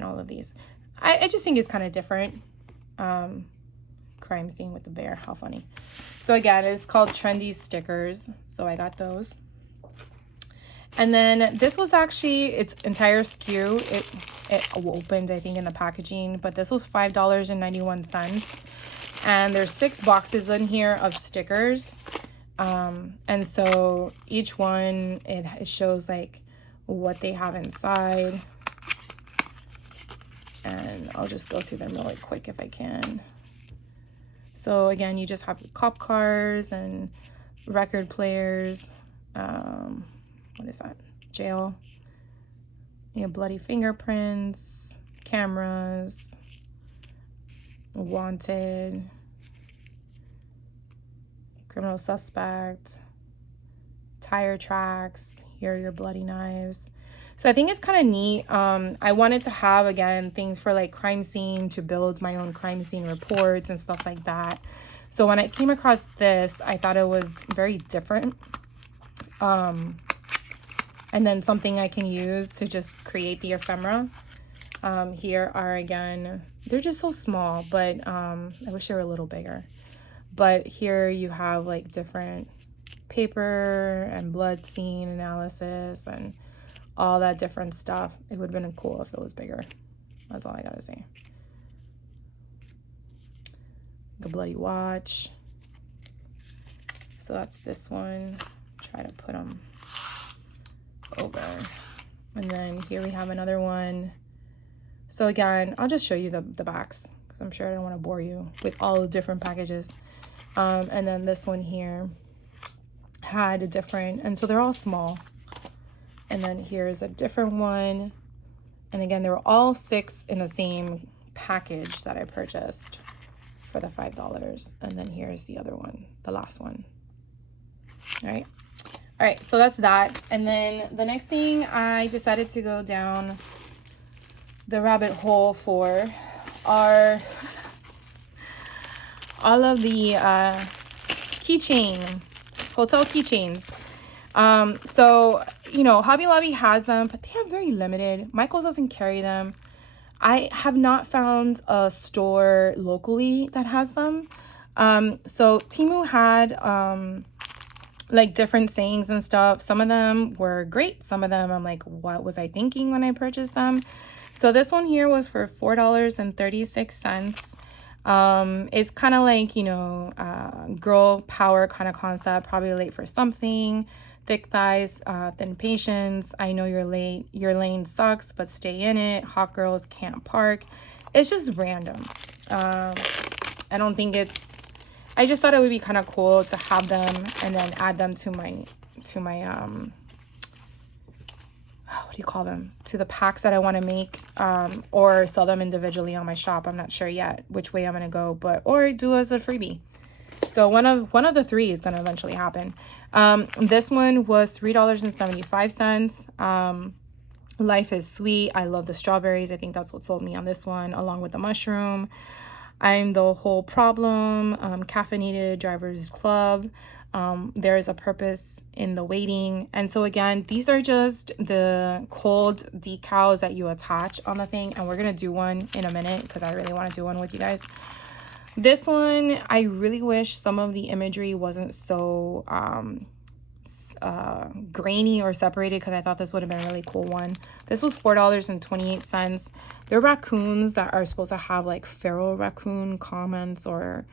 all of these. I just think it's kind of different. Crime scene with the bear, how funny. So again, it's called trendy stickers, so I got those. And then this was actually its entire SKU. It opened, I think, in the packaging, but this was $5.91, and there's 6 boxes in here of stickers. And so each one, it shows like what they have inside, and I'll just go through them really quick if I can. So again, you just have cop cars and record players. What is that? Jail. You have bloody fingerprints, cameras, wanted, criminal suspect, tire tracks. Here are your bloody knives. So I think it's kind of neat. I wanted to have, again, things for like crime scene, to build my own crime scene reports and stuff like that. So when I came across this, I thought it was very different. And then something I can use to just create the ephemera. Here are, again, they're just so small, but I wish they were a little bigger. But here you have like different paper and blood scene analysis and all that different stuff. It would have been cool if it was bigger. That's all I gotta say. The bloody watch. So that's this one. Try to put them over. And then here we have another one. So again, I'll just show you the backs, because I'm sure I don't want to bore you with all the different packages. And then this one here had a different, and so they're all small. And then here's a different one. And again, they were all 6 in the same package that I purchased for the $5. And then here's the other one, the last one. All right, so that's that. And then the next thing I decided to go down the rabbit hole for are all of the hotel keychains. So, you know, Hobby Lobby has them, but they have very limited. Michael's doesn't carry them. I have not found a store locally that has them. So Temu had like different sayings and stuff. Some of them were great. Some of them I'm like, what was I thinking when I purchased them? So this one here was for $4.36. It's kind of like, you know, girl power kind of concept, probably late for something. Thick thighs, thin patience. I know you're late. Your lane sucks, but stay in it. Hot girls can't park. It's just random. I don't think it's. I just thought it would be kind of cool to have them and then add them to my what do you call them? To the packs that I want to make, or sell them individually on my shop. I'm not sure yet which way I'm gonna go, but or do as a freebie. So one of the 3 is gonna eventually happen. This one was $3.75. Life is sweet. I love the strawberries. I think that's what sold me on this one, along with the mushroom. I'm the whole problem. Caffeinated Drivers Club. There is a purpose in the waiting. And so again, these are just the cold decals that you attach on the thing. And we're going to do one in a minute because I really want to do one with you guys. This one, I really wish some of the imagery wasn't so grainy or separated because I thought this would have been a really cool one. This was $4.28. They're raccoons that are supposed to have like feral raccoon comments or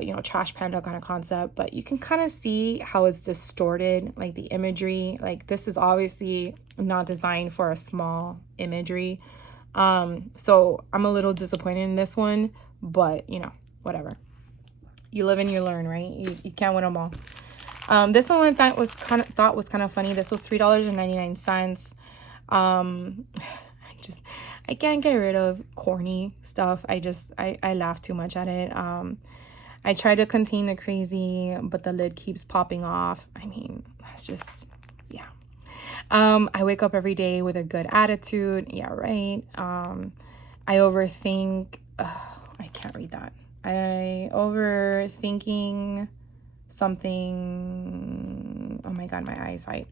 you know, trash panda kind of concept, but you can kind of see how it's distorted, like the imagery. Like this is obviously not designed for a small imagery. So I'm a little disappointed in this one, but you know, whatever. You live and you learn, right? You can't win them all. This one I thought was kind of funny. This was $3.99. I can't get rid of corny stuff. I laugh too much at it. I try to contain the crazy, but the lid keeps popping off. I mean, that's just, yeah. I wake up every day with a good attitude. Yeah, right. I overthink. I can't read that. I overthinking something. Oh my God, my eyesight.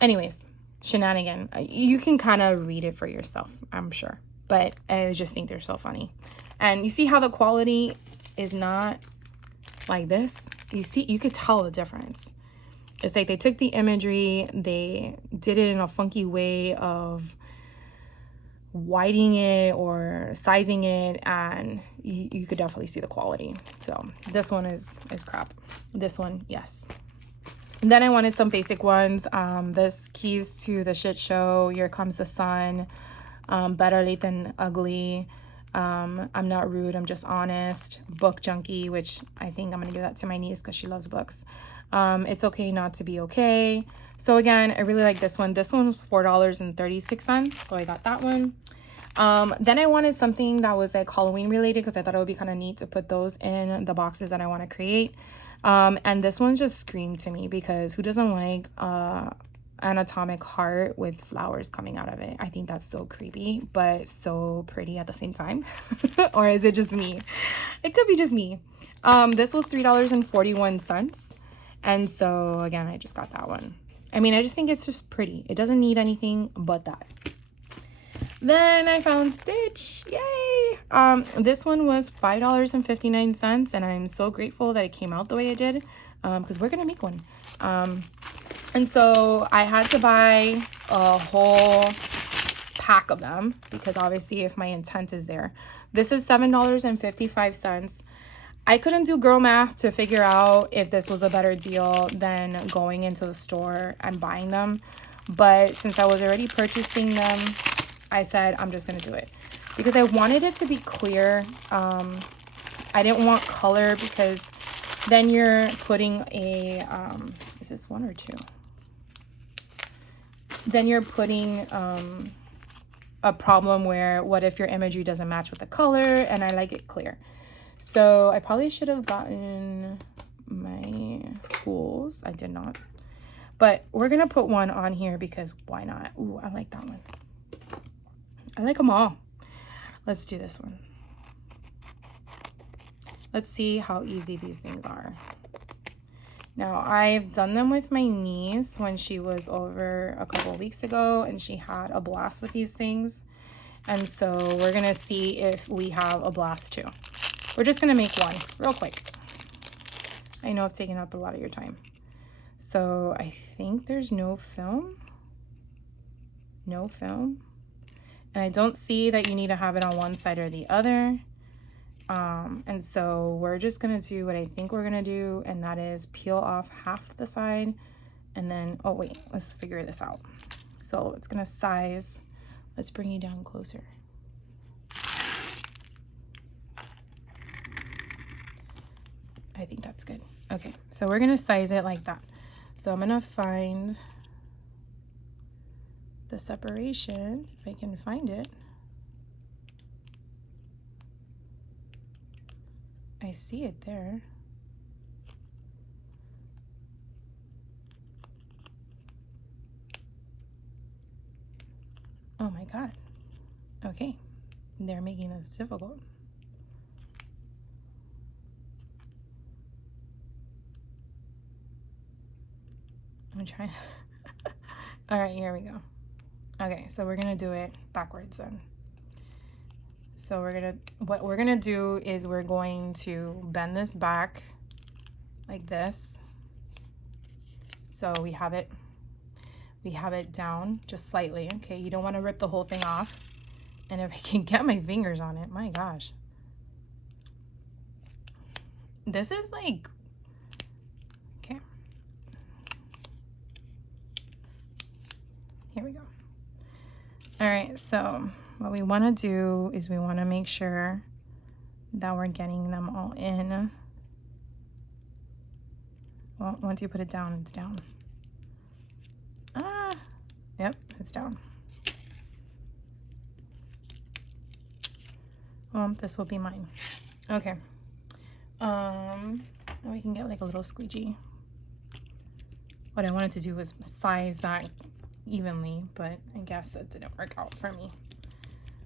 Anyways, shenanigan. You can kind of read it for yourself, I'm sure. But I just think they're so funny. And you see how the quality is not like this? You could tell the difference. It's like they took the imagery, they did it in a funky way of widening it or sizing it, and you could definitely see the quality. So this one is crap. This one, yes. And then I wanted some basic ones. This Keys to the Shit Show, Here Comes the Sun, Better Late Than Ugly, I'm Not Rude, I'm Just Honest, Book Junkie, which I think I'm gonna give that to my niece because she loves books. It's Okay Not to Be Okay. So again, I really like this one. This one was $4.36, so I got that one. Then I wanted something that was like Halloween related because I thought it would be kind of neat to put those in the boxes that I want to create. And this one just screamed to me because who doesn't like anatomic heart with flowers coming out of it? I think that's so creepy, but so pretty at the same time. Or is it just me? It could be just me. This was $3.41. And so again, I just got that one. I mean, I just think it's just pretty. It doesn't need anything but that. Then I found Stitch. Yay! This one was $5.59, and I'm so grateful that it came out the way it did, because we're gonna make one. And so I had to buy a whole pack of them because obviously if my intent is there. This is $7.55. I couldn't do girl math to figure out if this was a better deal than going into the store and buying them. But since I was already purchasing them, I said, I'm just going to do it. Because I wanted it to be clear. I didn't want color because then you're putting a, is this one or two? Then you're putting a problem where what if your imagery doesn't match with the color, and I like it clear. So I probably should have gotten my tools. I did not. But we're going to put one on here because why not? Ooh, I like that one. I like them all. Let's do this one. Let's see how easy these things are. Now, I've done them with my niece when she was over a couple of weeks ago, and she had a blast with these things. And so we're going to see if we have a blast too. We're just going to make one real quick. I know I've taken up a lot of your time. So I think there's no film. No film. And I don't see that you need to have it on one side or the other. And so we're just going to do what I think we're going to do. And that is peel off half the side. And then, oh wait, let's figure this out. So it's going to size. Let's bring you down closer. I think that's good. Okay, so we're gonna size it like that. So I'm gonna find the separation, if I can find it. I see it there. Oh my God. Okay, they're making this difficult. I'm trying. All right, here we go. Okay, so we're gonna do it backwards then. So what we're gonna do is we're going to bend this back like this. So we have it down just slightly. Okay, you don't want to rip the whole thing off. And if I can get my fingers on it, my gosh. This is like, okay. Here we go. All right, so what we want to do is we want to make sure that we're getting them all in. Well, once you put it down, it's down. Yep, it's down. This will be mine. Okay. We can get like a little squeegee. What I wanted to do was size that evenly, but I guess it didn't work out for me.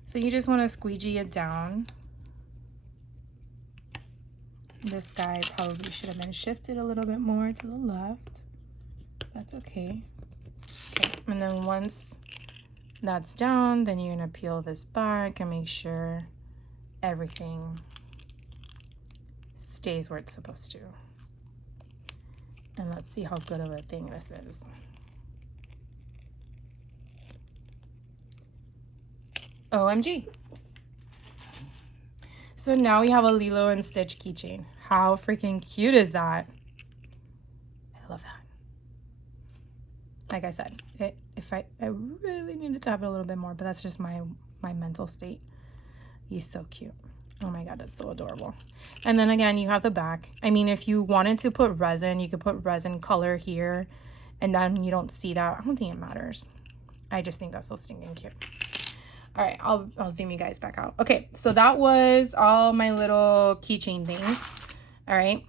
So you just want to squeegee it down. This guy probably should have been shifted a little bit more to the left. That's okay. Okay, and then once that's down, then you're gonna peel this back and make sure everything stays where it's supposed to. And let's see how good of a thing this is. OMG. So now we have a Lilo and Stitch keychain. How freaking cute is that? I love that. Like I said, I really needed to have it a little bit more, but that's just my mental state. He's so cute. Oh my god, that's so adorable. And then again, you have the back. I mean, if you wanted to put resin, you could put resin color here, and then you don't see that. I don't think it matters. I just think that's so stinking cute. All right, I'll zoom you guys back out. Okay, so that was all my little keychain things. All right,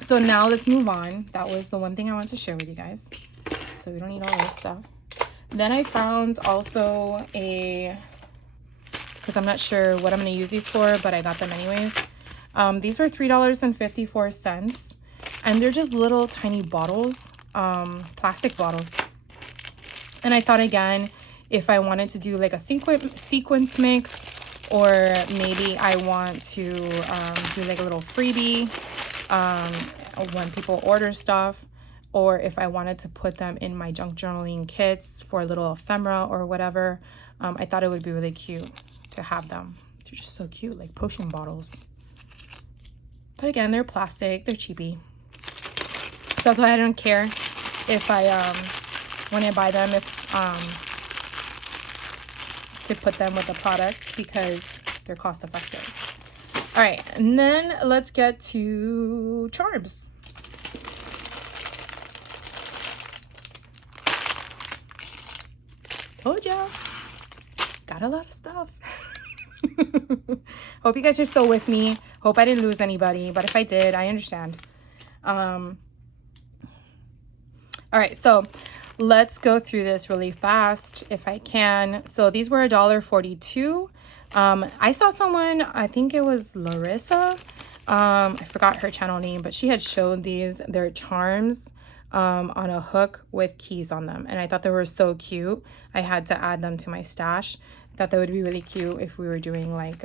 so now let's move on. That was the one thing I wanted to share with you guys. So we don't need all this stuff. Then I found also because I'm not sure what I'm going to use these for, but I got them anyways. These were $3.54, and they're just little tiny bottles, plastic bottles. And I thought, again, if I wanted to do like a sequence mix, or maybe I want to do like a little freebie when people order stuff, or if I wanted to put them in my junk journaling kits for a little ephemera or whatever, I thought it would be really cute to have them. They're just so cute, like potion bottles. But again, they're plastic, they're cheapy. So that's why I don't care if when I buy them, to put them with the product, because they're cost effective. All right, and then let's get to charms. Told ya, got a lot of stuff. Hope you guys are still with me. Hope I didn't lose anybody, but if I did, I understand. All right, so let's go through this really fast if I can. So these were $1.42. I saw someone, I think it was Larissa, I forgot her channel name, but she had showed these. They're charms on a hook with keys on them, and I thought they were so cute. I had to add them to my stash. I thought that would be really cute if we were doing like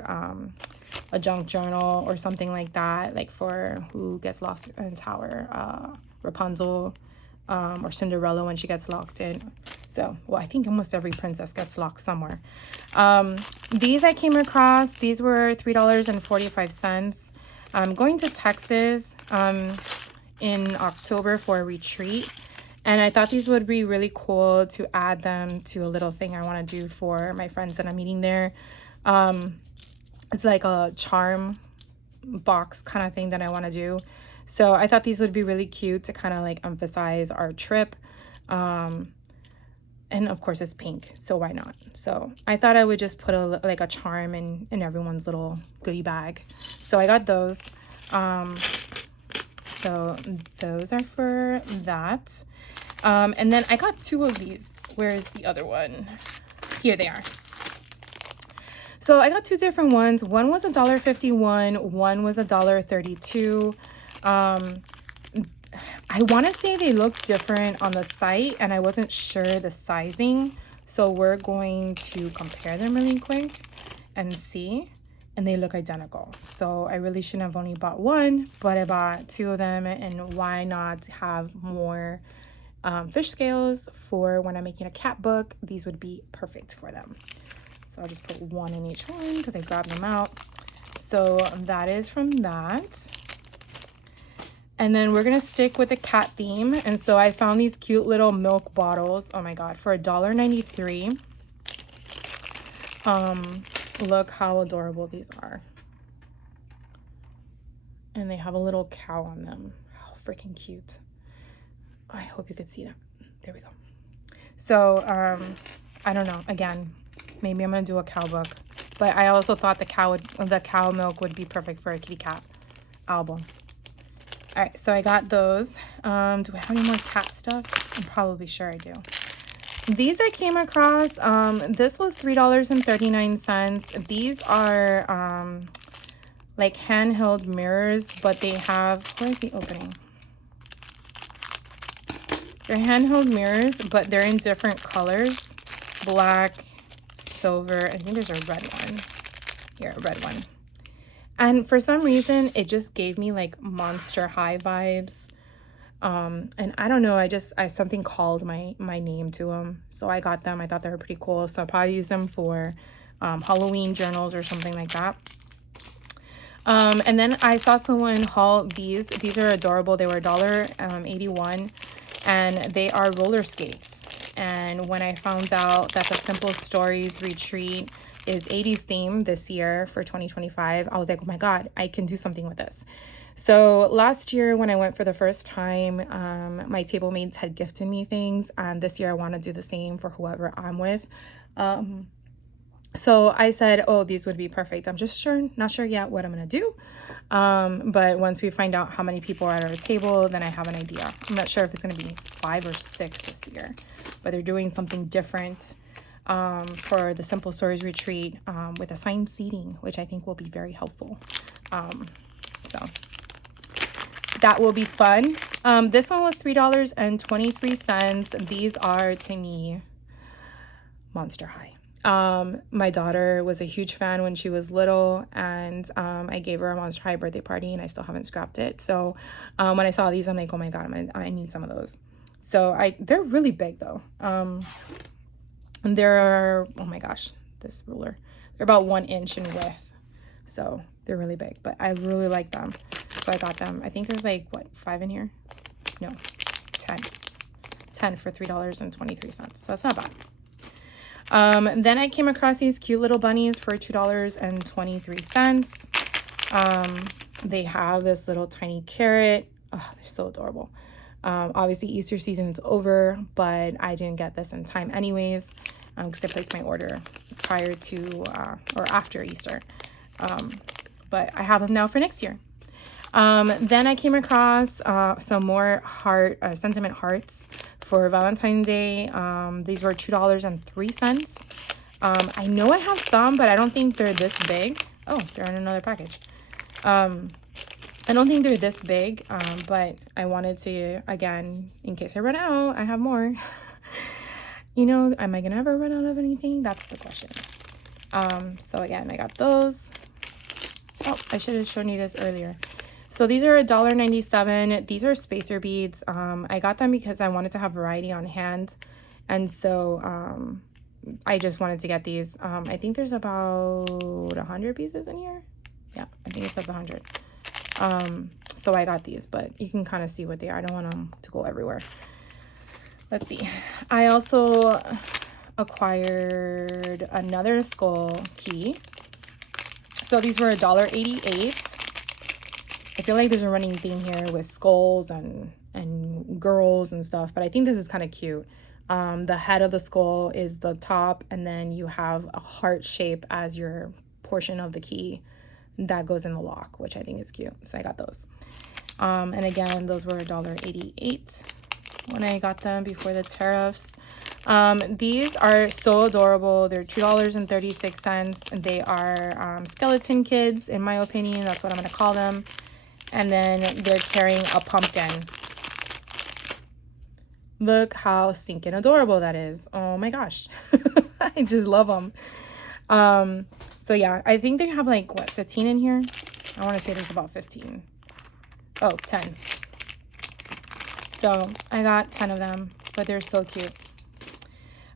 a junk journal or something like that, like for Who Gets Lost in the Tower, Rapunzel, or Cinderella when she gets locked in. So, well, I think almost every princess gets locked somewhere. These I came across. These were $3.45. I'm going to Texas in October for a retreat, and I thought these would be really cool to add them to a little thing I want to do for my friends that I'm meeting there. It's like a charm box kind of thing that I want to do. So I thought these would be really cute to kind of like emphasize our trip. And of course it's pink, so why not? So I thought I would just put like a charm in everyone's little goodie bag. So I got those. So those are for that. And then I got two of these. Where is the other one? Here they are. So I got two different ones. One was $1.51. One was $1.32. I want to say they look different on the site, and I wasn't sure the sizing. So we're going to compare them really quick and see. And they look identical. So I really shouldn't have only bought one, but I bought two of them, and why not have more fish scales for when I'm making a cat book. These would be perfect for them. So I'll just put one in each one because I grabbed them out. So that is from that. And then we're going to stick with the cat theme. And so I found these cute little milk bottles. Oh my God, for $1.93. Look how adorable these are. And they have a little cow on them. How freaking cute. I hope you could see that. There we go. So, I don't know. Again, maybe I'm going to do a cow book. But I also thought the cow milk would be perfect for a kitty cat album. All right, so I got those. Do I have any more cat stuff? I'm probably sure I do. These I came across. This was $3.39. These are like handheld mirrors, but they have, where is the opening? They're handheld mirrors, but they're in different colors. Black, silver, I think there's a red one. Here, a red one. And for some reason, it just gave me like Monster High vibes. And I don't know, something called my name to them. So I got them. I thought they were pretty cool. So I'll probably use them for Halloween journals or something like that. And then I saw someone haul these. These are adorable. They were $1.81, and they are roller skates. And when I found out that the Simple Stories retreat is 80s theme this year for 2025, I was like, oh my God, I can do something with this. So last year when I went for the first time, my table mates had gifted me things, and this year I want to do the same for whoever I'm with. So I said, oh, these would be perfect. I'm just not sure yet what I'm gonna do. But once we find out how many people are at our table, then I have an idea. I'm not sure if it's gonna be 5 or 6 this year, but they're doing something different for the Simple Stories retreat with assigned seating, which I think will be very helpful. So that will be fun. This one was $3.23. These are, to me, Monster High. My daughter was a huge fan when she was little, and I gave her a Monster High birthday party, and I still haven't scrapped it. So when I saw these, I'm like, oh my God, I need some of those. So they're really big though. And they're, oh my gosh, this ruler, they're about 1 inch in width. So they're really big, but I really like them. So I got them. I think there's like, what, 5 in here? No, 10 for $3.23. So that's not bad. Then I came across these cute little bunnies for $2.23. They have this little tiny carrot. Oh, they're so adorable. Obviously Easter season is over, but I didn't get this in time anyways, because I placed my order prior to or after Easter. But I have them now for next year. Then I came across some more sentiment hearts for Valentine's Day. These were $2.03. I know I have some, but I don't think they're this big. Oh, they're in another package. I don't think they're this big, but I wanted to, again, in case I run out, I have more. You know, am I gonna ever run out of anything? That's the question. So again, I got those. Oh, I should have shown you this earlier. So these are $1.97. These are spacer beads. I got them because I wanted to have variety on hand. And so I just wanted to get these. I think there's about 100 pieces in here. Yeah, I think it says 100. So I got these, but you can kind of see what they are. I don't want them to go everywhere. Let's see. I also acquired another skull key. So these were $1.88. I feel like there's a running theme here with skulls and girls and stuff, but I think this is kind of cute. The head of the skull is the top, and then you have a heart shape as your portion of the key that goes in the lock, which I think is cute. So I got those. And again, those were $1.88 when I got them before the tariffs. These are so adorable. They're $2.36. They are skeleton kids, in my opinion. That's what I'm going to call them. And then they're carrying a pumpkin. Look how stinking adorable that is. Oh my gosh. I just love them. So yeah, I think they have like, what, 15 in here? I want to say there's about 15. Oh, 10. So I got 10 of them. but they're so cute.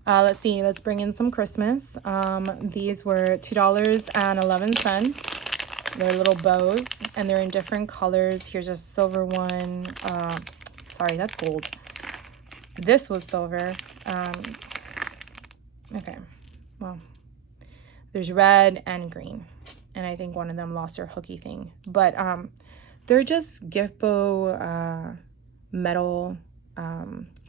Let's see, let's bring in some Christmas. These were $2.11. They're little bows, and they're in different colors. Here's a silver one. Sorry, that's gold. This was silver. Okay, well, there's red and green, and I think one of them lost their hooky thing. But they're just gift bow metal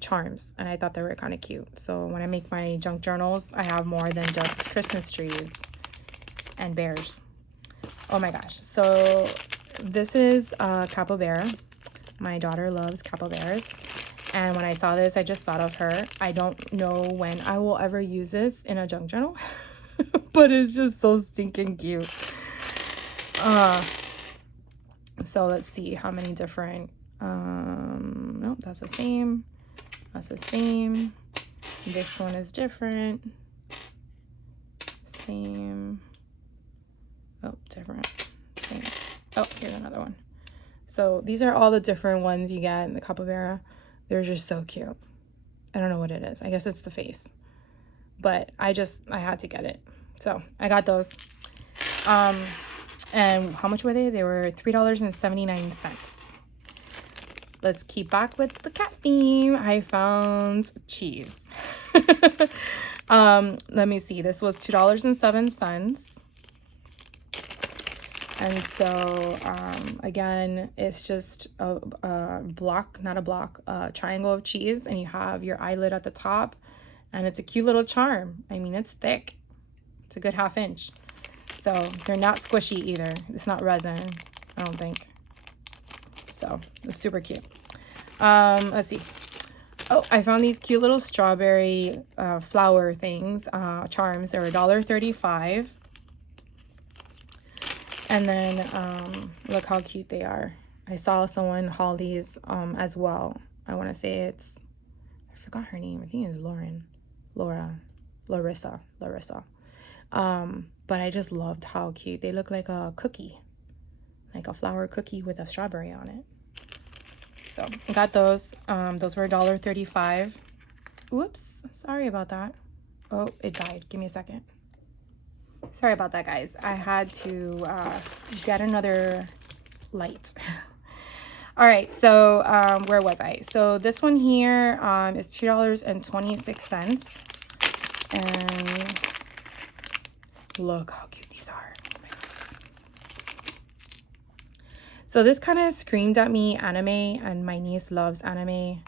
charms, and I thought they were kind of cute. So when I make my junk journals, I have more than just Christmas trees and bears. Oh my gosh. So this is capybara. My daughter loves capybaras, and when I saw this, I just thought of her. I don't know when I will ever use this in a junk journal, but it's just so stinking cute. So let's see how many different no, that's the same. That's the same. This one is different. Same. Oh, different. Same. Oh, here's another one. So these are all the different ones you get in the capybara. They're just so cute. I don't know what it is. I guess it's the face. But I had to get it. So I got those. And how much were they? They were $3.79. Let's keep back with the cat theme. I found cheese. Let me see. This was $2.07. And so, again, it's just a block, not a block, a triangle of cheese. And you have your eyelid at the top. And it's a cute little charm. I mean, it's thick. It's a good 1/2 inch. So they're not squishy either. It's not resin, I don't think. So it's super cute. Let's see. Oh, I found these cute little strawberry flower things, charms. They're $1.35. And then look how cute they are. I saw someone haul these as well. I want to say I forgot her name. I think it's Larissa. But I just loved how cute. They look like a cookie, like a flower cookie with a strawberry on it. So I got those. Those were $1.35. Whoops, sorry about that. Oh, it died. Give me a second. Sorry about that, guys. I had to get another light. All right, so where was I? So this one here is $2.26. And look how cute these are. Oh my God. So this kind of screamed at me anime, and my niece loves anime.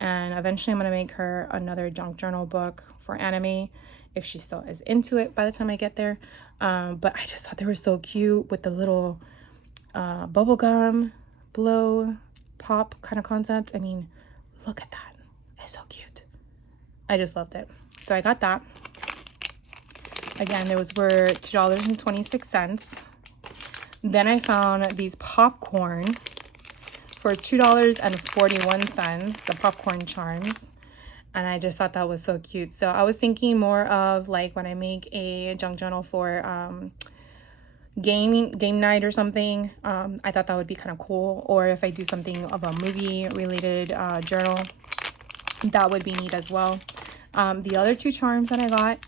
And eventually I'm going to make her another junk journal book for anime if she still is into it by the time I get there. But I just thought they were so cute with the little bubblegum blow pop kind of concept. I mean, look at that. It's so cute. I just loved it. So I got that. Again, those were $2.26. Then I found these popcorn for $2.41, the popcorn charms. And I just thought that was so cute. So I was thinking more of like when I make a junk journal for game night or something. I thought that would be kind of cool. Or if I do something of a movie related journal, that would be neat as well. The other two charms that I got,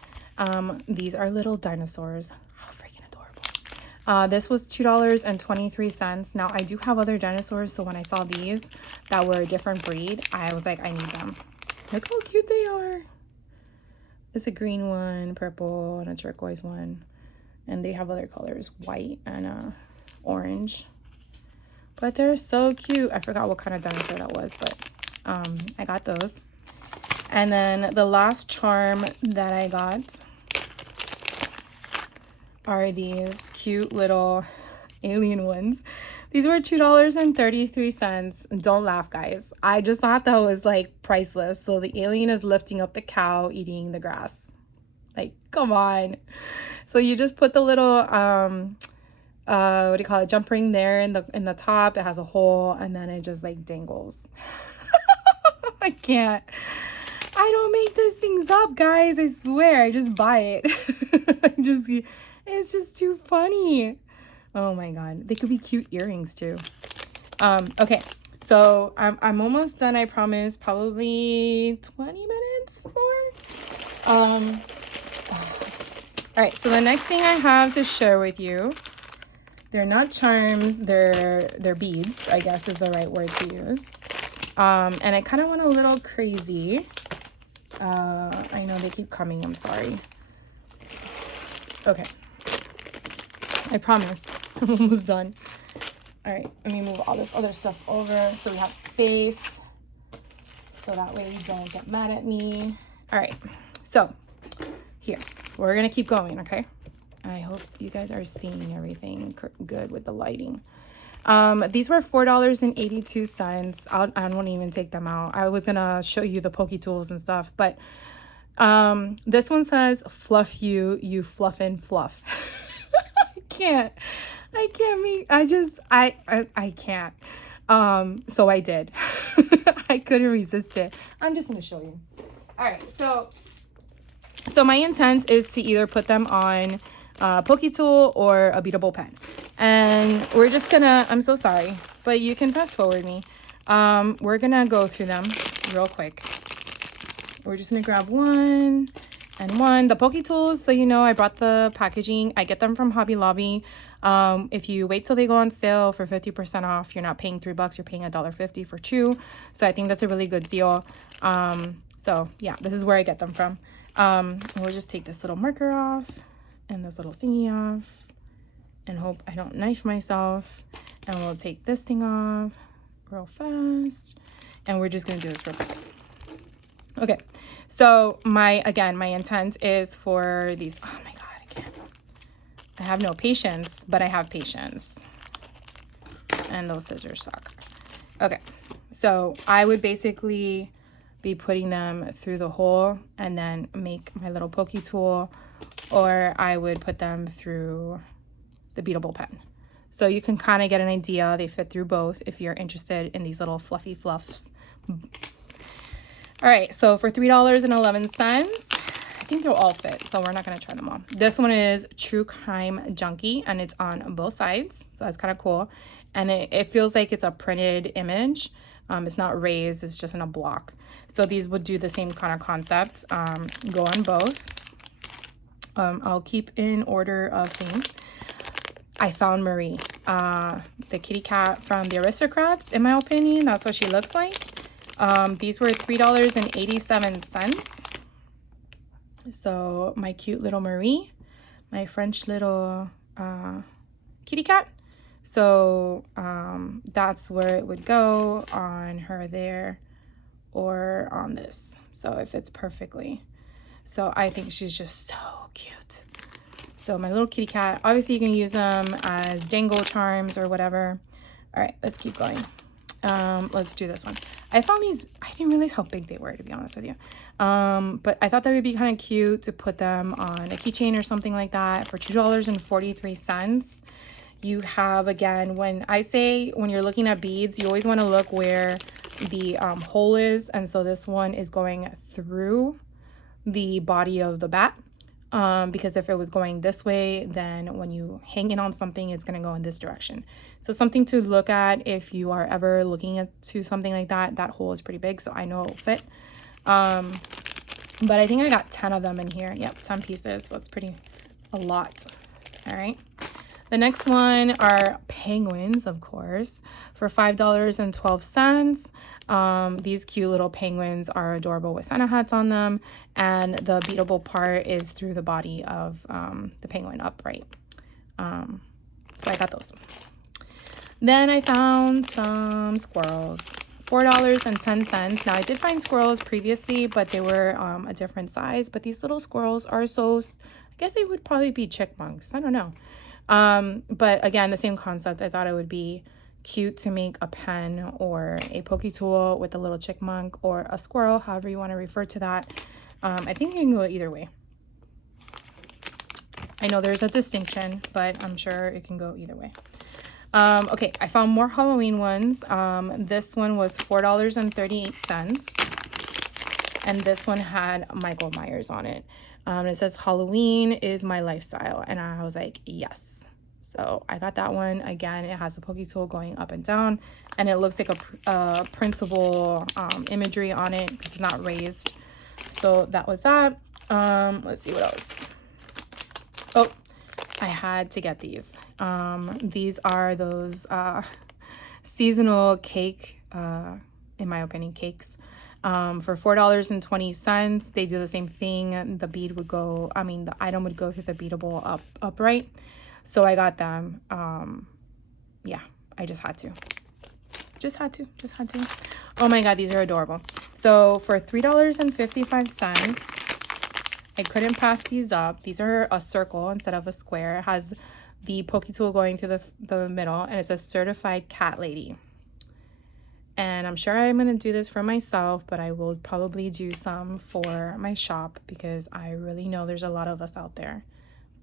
these are little dinosaurs. How freaking adorable. This was $2.23. Now I do have other dinosaurs, so when I saw these that were a different breed, I was like, I need them. Look how cute they are. It's a green one, purple, and a turquoise one. And they have other colors, white and orange. But they're so cute. I forgot what kind of dinosaur that was, but I got those. And then the last charm that I got are these cute little alien ones. These were $2.33. Don't laugh, guys. I just thought that was like priceless. So the alien is lifting up the cow, eating the grass. Like, come on. So you just put the little what do you call it, jump ring there in the top. It has a hole, and then it just like dangles. I can't. I don't make these things up, guys. I swear. I just buy it. It's just too funny. Oh my God. They could be cute earrings too. Okay. So I'm almost done, I promise. Probably 20 minutes more. All right, so the next thing I have to share with you, they're not charms, they're beads, I guess is the right word to use. And I kind of went a little crazy. I know they keep coming, I'm sorry. Okay, I promise. I'm almost done. All right, let me move all this other stuff over so we have space, so that way you don't get mad at me. All right, so here, we're gonna keep going, okay? I hope you guys are seeing everything good with the lighting. These were $4.82. I won't even take them out. I was gonna show you the pokey tools and stuff, but this one says fluff you fluffin' fluff. I can't. So I did. I couldn't resist it. I'm just gonna show you. All right, so my intent is to either put them on a pokey tool or a beatable pen. And we're just gonna, I'm so sorry, but you can fast forward me. We're gonna go through them real quick. We're just gonna grab one and one. The pokey tools, so you know, I brought the packaging. I get them from Hobby Lobby. If you wait till they go on sale for 50% off, you're not paying $3, you're paying $1.50 for two. So I think that's a really good deal. So yeah, this is where I get them from. We'll just take this little marker off and this little thingy off and hope I don't knife myself. And we'll take this thing off real fast. And we're just gonna do this real quick. Okay, so my intent is for these, oh my God, I have no patience, but I have patience. And those scissors suck. Okay, so I would basically be putting them through the hole and then make my little pokey tool, or I would put them through the beatable pen. So you can kind of get an idea. They fit through both if you're interested in these little fluffy fluffs. All right, so for $3.11, I think they'll all fit, so we're not gonna try them all. This one is True Crime Junkie, and it's on both sides, so that's kind of cool. And it feels like it's a printed image. It's not raised, it's just in a block. So these would do the same kind of concept, go on both. I'll keep in order of things. I found Marie, the kitty cat from the Aristocrats, in my opinion. That's what she looks like. These were $3.87. So my cute little Marie, my French little kitty cat. So that's where it would go, on her there or on this. So it fits perfectly. So I think she's just so cute. So my little kitty cat, obviously you can use them as dangle charms or whatever. All right, let's keep going. Let's do this one. I found these, I didn't realize how big they were, to be honest with you. But I thought that would be kind of cute to put them on a keychain or something like that for $2.43. You have, again, when you're looking at beads, you always want to look where the hole is. And so this one is going through the body of the bat. Because if it was going this way, then when you hang it on something, it's going to go in this direction. So something to look at if you are ever looking to something like that. That hole is pretty big, so I know it will fit. But I think I got 10 of them in here. Yep, 10 pieces. So it's a lot. All right. The next one are penguins, of course, for $5.12. These cute little penguins are adorable with Santa hats on them, and the beatable part is through the body of the penguin upright. So I got those. Then I found some squirrels, $4.10. Now I did find squirrels previously, but they were a different size. But these little squirrels are so, I guess they would probably be chipmunks. I don't know. But again, the same concept. I thought it would be cute to make a pen or a pokey tool with a little chipmunk or a squirrel, however you want to refer to that. I think you can go either way. I know there's a distinction, but I'm sure it can go either way. Okay, I found more Halloween ones. This one was $4.38, and this one had Michael Myers on it. It says Halloween is my lifestyle, and I was like, yes. So I got that one. Again, it has a pokey tool going up and down, and it looks like a printable imagery on it because it's not raised. So that was that. Let's see what else. Oh, I had to get these. These are those seasonal cake, in my opinion, cakes. For $4.20. They do the same thing. The bead would go, the item would go through the beadable upright. So I got them. Yeah, I just had to. Just had to. Oh my God, these are adorable. So for $3.55, I couldn't pass these up. These are a circle instead of a square. It has the pokey tool going through the middle, and it says certified cat lady. And I'm sure I'm going to do this for myself, but I will probably do some for my shop because I really know there's a lot of us out there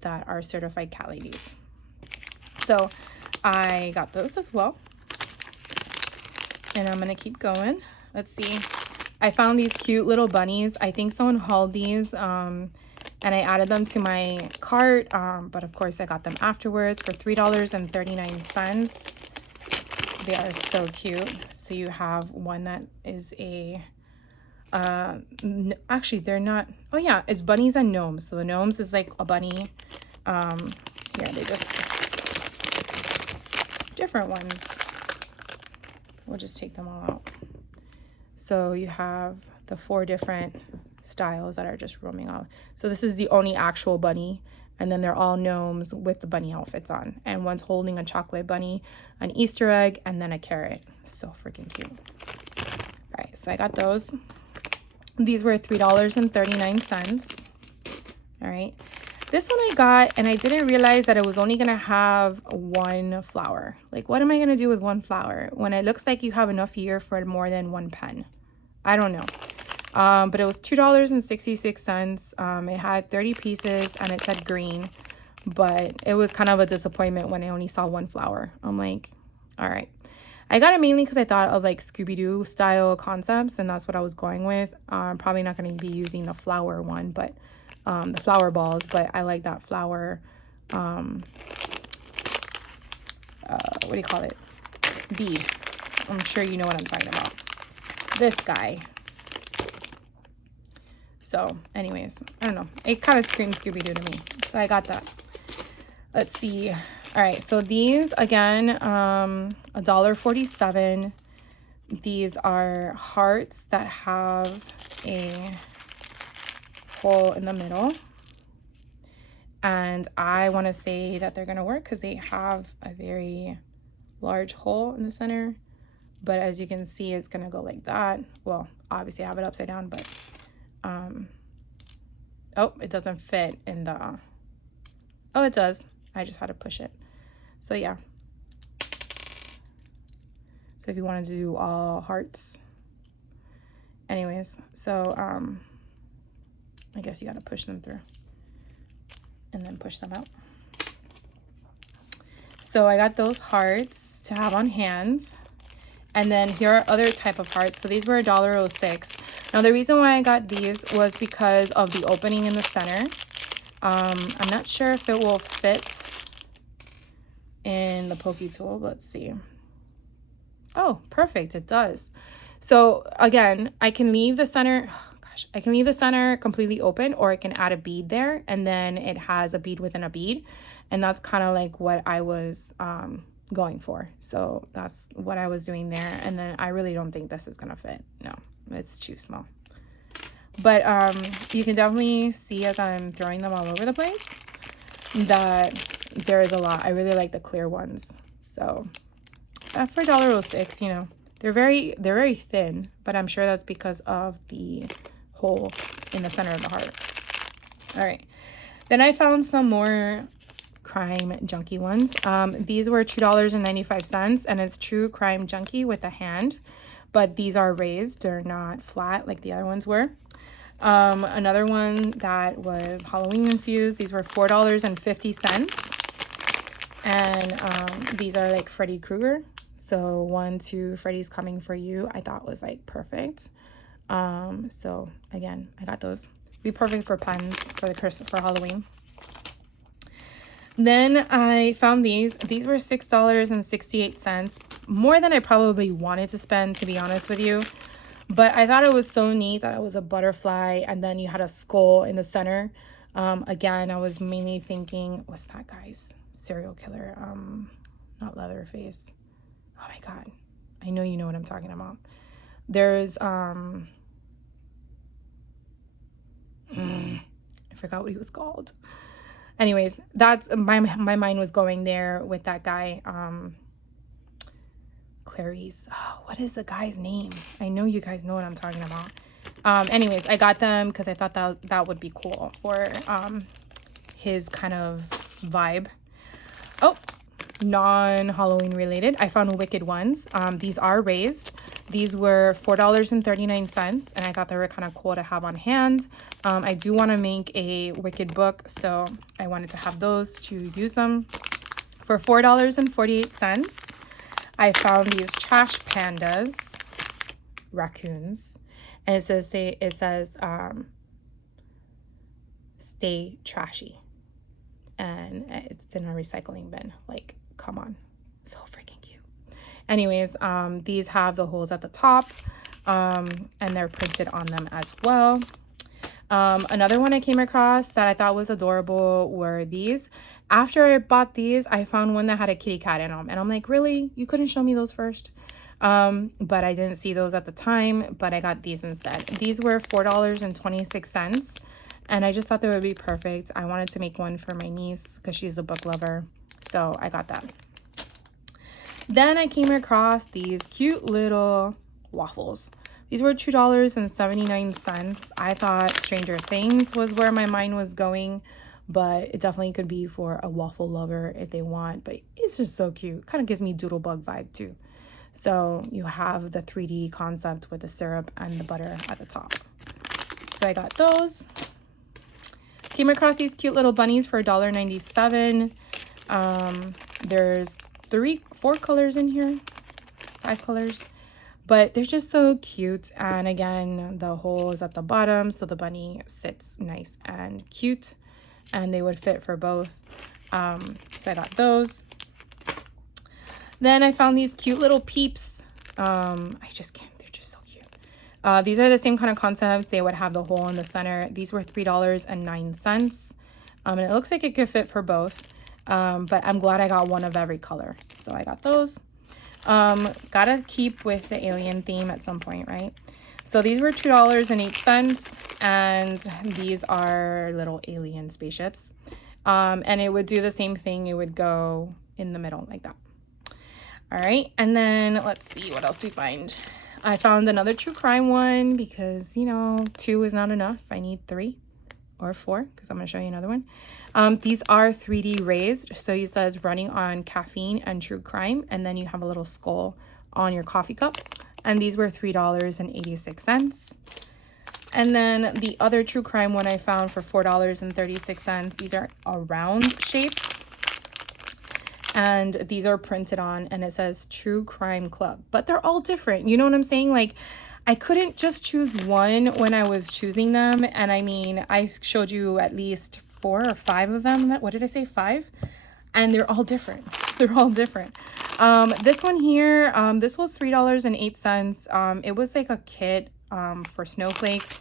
that are certified cat ladies. So I got those as well. And I'm going to keep going. Let's see. I found these cute little bunnies. I think someone hauled these and I added them to my cart. But of course I got them afterwards for $3.39. They are so cute. So you have one that is a, actually they're not, oh yeah, it's bunnies and gnomes. So the gnomes is like a bunny. Here, they just, different ones. We'll just take them all out. So you have the 4 different styles that are just roaming out. So this is the only actual bunny. And then they're all gnomes with the bunny outfits on. And one's holding a chocolate bunny, an Easter egg, and then a carrot. So freaking cute. All right, so I got those. These were $3.39. All right. This one I got, and I didn't realize that it was only going to have 1 flower. Like, what am I going to do with 1 flower when it looks like you have enough here for more than 1 pen? I don't know. But it was $2.66. It had 30 pieces and it said green, but it was kind of a disappointment when I only saw 1 flower. I'm like, all right. I got it mainly because I thought of like Scooby-Doo style concepts, and that's what I was going with. I'm probably not going to be using the flower one, but the flower balls, but I like that flower, what do you call it? Bead. I'm sure you know what I'm talking about. This guy. So anyways, I don't know. It kind of screams Scooby-Doo to me. So I got that. Let's see. All right. So these, again, $1.47. These are hearts that have a hole in the middle. And I want to say that they're going to work because they have a very large hole in the center. But as you can see, it's going to go like that. Well, obviously I have it upside down, but oh, it doesn't fit in the, oh, it does. I just had to push it. So yeah. So if you wanted to do all hearts. Anyways, so I guess you got to push them through and then push them out. So I got those hearts to have on hand. And then here are other type of hearts. So these were $1.06. Now the reason why I got these was because of the opening in the center. I'm not sure if it will fit in the pokey tool. Let's see. Oh, perfect. It does. So again, I can leave the center, I can leave the center completely open, or I can add a bead there, and then it has a bead within a bead. And that's kind of like what I was going for. So that's what I was doing there. And then I really don't think this is gonna fit. No, it's too small. But you can definitely see as I'm throwing them all over the place that there is a lot. I really like the clear ones. So for $1.06, you know, they're very thin, but I'm sure that's because of the hole in the center of the heart. All right, then I found some more Crime Junkie ones. These were $2.95, and it's True Crime Junkie with a hand, but these are raised. They're not flat like the other ones were. Another one that was Halloween infused. These were $4.50, and these are like Freddy Krueger. So 1, 2, Freddy's coming for you. I thought was like perfect. So again, I got those. Be perfect for pens for the for Halloween. Then I found these. These were $6.68, more than I probably wanted to spend, to be honest with you. But I thought it was so neat that it was a butterfly and then you had a skull in the center. Again, I was mainly thinking, what's that guy's serial killer? Not Leatherface. Oh my God. I know you know what I'm talking about. There's, I forgot what he was called. Anyways, that's my mind was going there with that guy. Clarice. Oh, what is the guy's name? I know you guys know what I'm talking about. Anyways, I got them because I thought that would be cool for his kind of vibe. Oh, non-Halloween related. I found Wicked ones. These are raised. These were $4.39, and I thought they were kind of cool to have on hand. I do want to make a Wicked book, so I wanted to have those to use them. For $4.48, I found these trash pandas, raccoons, and it says stay trashy, and it's in a recycling bin. Like, come on, so freaking cute. Anyways, these have the holes at the top, and they're printed on them as well. Another one I came across that I thought was adorable were these. After I bought these, I found one that had a kitty cat in them, and I'm like, really? You couldn't show me those first? But I didn't see those at the time, but I got these instead. These were $4.26, and I just thought they would be perfect. I wanted to make one for my niece because she's a book lover, so I got that. Then I came across these cute little waffles. These were $2.79. I thought Stranger Things was where my mind was going, but it definitely could be for a waffle lover if they want. But it's just so cute. Kind of gives me Doodlebug vibe too. So you have the 3D concept with the syrup and the butter at the top. So I got those. Came across these cute little bunnies for $1.97. There's 4 colors in here, 5 colors, but they're just so cute. And again, the hole is at the bottom, so the bunny sits nice and cute, and they would fit for both. So I got those. Then I found these cute little peeps. I just can't, they're just so cute. These are the same kind of concept. They would have the hole in the center. These were $3.09. And it looks like it could fit for both. But I'm glad I got one of every color. So I got those. Gotta keep with the alien theme at some point, right? So these were $2.08, and these are little alien spaceships. And it would do the same thing. It would go in the middle like that. All right, and then let's see what else we find. I found another true crime one because, you know, 2 is not enough. I need 3 or 4 because I'm going to show you another one. These are 3D raised. So it says running on caffeine and true crime. And then you have a little skull on your coffee cup. And these were $3.86. And then the other true crime one I found for $4.36. These are a round shape. And these are printed on, and it says True Crime Club. But they're all different. You know what I'm saying? Like, I couldn't just choose one when I was choosing them. And I mean, I showed you at least 4 or 5 of them. What did I say? 5? And they're all different. They're all different. This one here, this was $3.08. It was like a kit for snowflakes.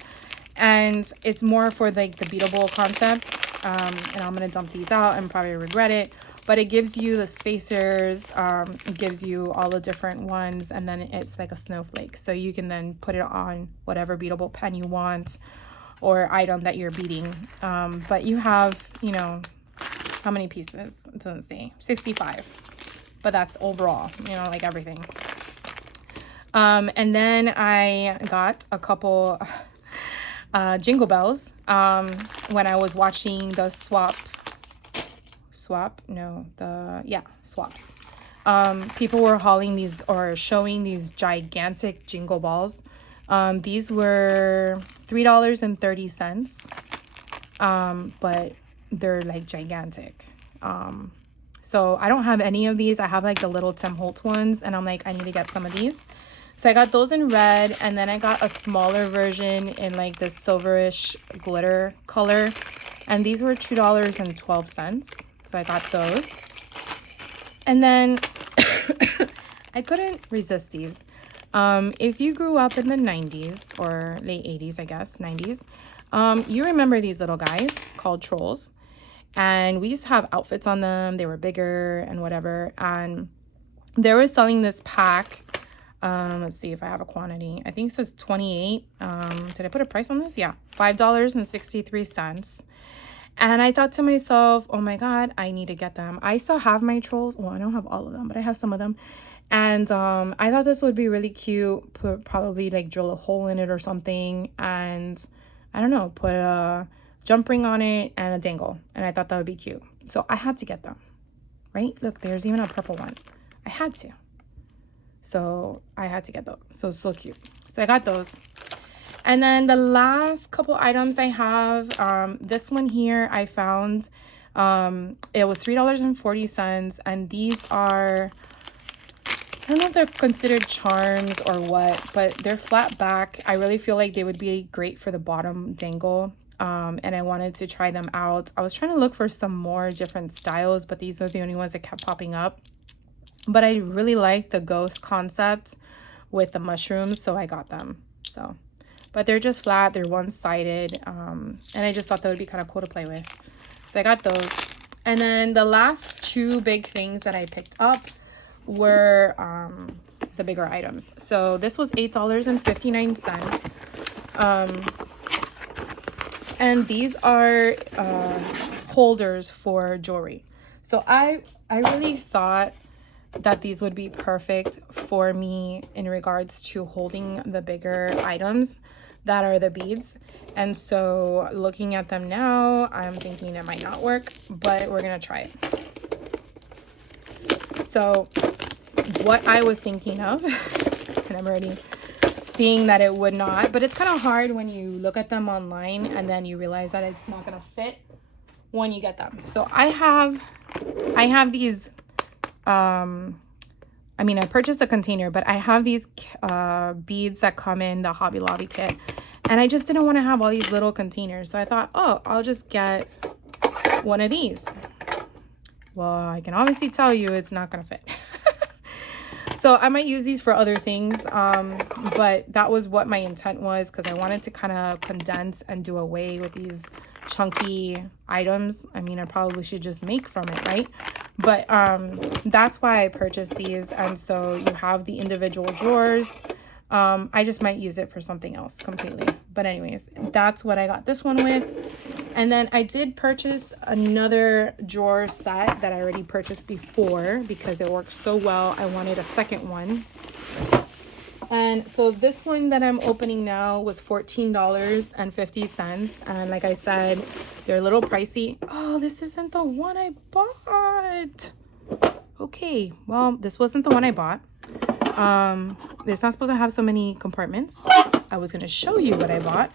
And it's more for like the beatable concept. And I'm going to dump these out and probably regret it. But it gives you the spacers, it gives you all the different ones, and then it's like a snowflake. So you can then put it on whatever beatable pen you want or item that you're beating. But you have, you know, how many pieces? It doesn't say. 65. But that's overall, you know, like everything. And then I got a couple jingle bells when I was watching the swaps. People were hauling these or showing these gigantic jingle balls. These were $3.30, but they're like gigantic. So I don't have any of these. I have like the little Tim Holtz ones, and I'm like, I need to get some of these. So I got those in red, and then I got a smaller version in like this silverish glitter color, and these were $2.12. So I got those. And then I couldn't resist these. If you grew up in the 90s or late 80s, I guess, 90s, you remember these little guys called trolls. And we used to have outfits on them. They were bigger and whatever. And they were selling this pack. Let's see if I have a quantity. I think it says 28. Did I put a price on this? Yeah, $5.63. And I thought to myself, oh my God, I need to get them. I still have my trolls. Well, I don't have all of them, but I have some of them. And I thought this would be really cute. Probably like drill a hole in it or something. And I don't know, put a jump ring on it and a dangle. And I thought that would be cute. So I had to get them, right? Look, there's even a purple one. I had to. So I had to get those. So cute. So I got those. And then the last couple items I have, this one here I found, it was $3.40. And these are, I don't know if they're considered charms or what, but they're flat back. I really feel like they would be great for the bottom dangle. And I wanted to try them out. I was trying to look for some more different styles, but these are the only ones that kept popping up. But I really like the ghost concept with the mushrooms, so I got them. So, but they're just flat, they're one-sided, and I just thought that would be kind of cool to play with. So I got those. And then the last two big things that I picked up were the bigger items. So this was $8.59. And these are holders for jewelry. So I really thought that these would be perfect for me in regards to holding the bigger items that are the beads. And so looking at them now, I'm thinking it might not work, but we're gonna try it. So what I was thinking of, and I'm already seeing that it would not, but it's kind of hard when you look at them online and then you realize that it's not gonna fit when you get them. So I have these, I mean, I purchased a container, but I have these beads that come in the Hobby Lobby kit, and I just didn't want to have all these little containers. So I thought, oh, I'll just get one of these. Well, I can obviously tell you it's not gonna fit. So I might use these for other things, but that was what my intent was, because I wanted to kind of condense and do away with these chunky items. I mean, I probably should just make from it, right? But that's why I purchased these. And so you have the individual drawers. I just might use it for something else completely. But anyways, that's what I got this one with. And then I did purchase another drawer set that I already purchased before because it works so well. I wanted a second one. And so this one that I'm opening now was $14.50. And like I said, they're a little pricey. Oh, this isn't the one I bought. Okay, well, this wasn't the one I bought. It's not supposed to have so many compartments. I was going to show you what I bought.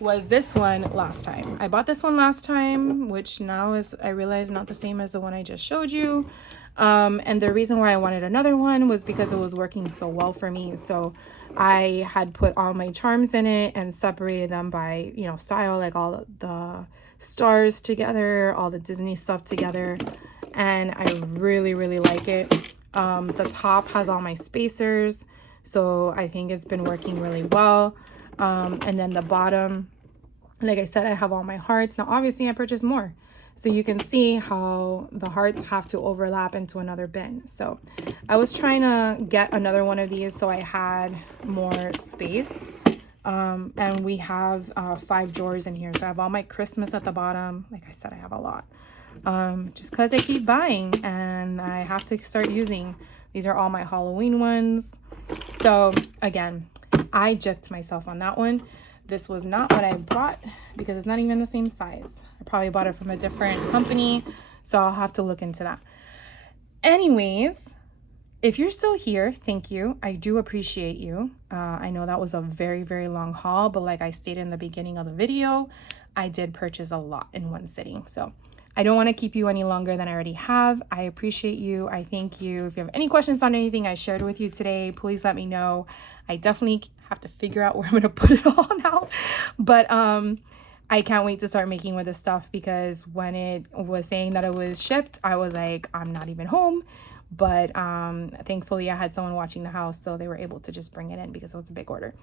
Was this one last time. I bought this one last time, which now is, I realize, not the same as the one I just showed you. And the reason why I wanted another one was because it was working so well for me. So I had put all my charms in it and separated them by, you know, style, like all the stars together, all the Disney stuff together. And I really, really like it. The top has all my spacers, so I think it's been working really well. And then the bottom, like I said, I have all my hearts. Now, obviously, I purchased more. So you can see how the hearts have to overlap into another bin. So I was trying to get another one of these so I had more space. And we have 5 drawers in here. So I have all my Christmas at the bottom. Like I said, I have a lot. Just because I keep buying and I have to start using. These are all my Halloween ones. So again, I gypped myself on that one. This was not what I bought because it's not even the same size. I probably bought it from a different company, so I'll have to look into that. Anyways, if you're still here, thank you. I do appreciate you. I know that was a very, very long haul, but like I stated in the beginning of the video, I did purchase a lot in one sitting. So I don't want to keep you any longer than I already have. I appreciate you. I thank you. If you have any questions on anything I shared with you today, please let me know. I definitely have to figure out where I'm going to put it all now. But I can't wait to start making with this stuff, because when it was saying that it was shipped, I was like, I'm not even home. But thankfully I had someone watching the house, so they were able to just bring it in because it was a big order.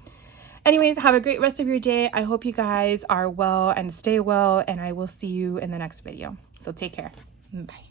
Anyways, have a great rest of your day. I hope you guys are well and stay well, and I will see you in the next video. So take care. Bye.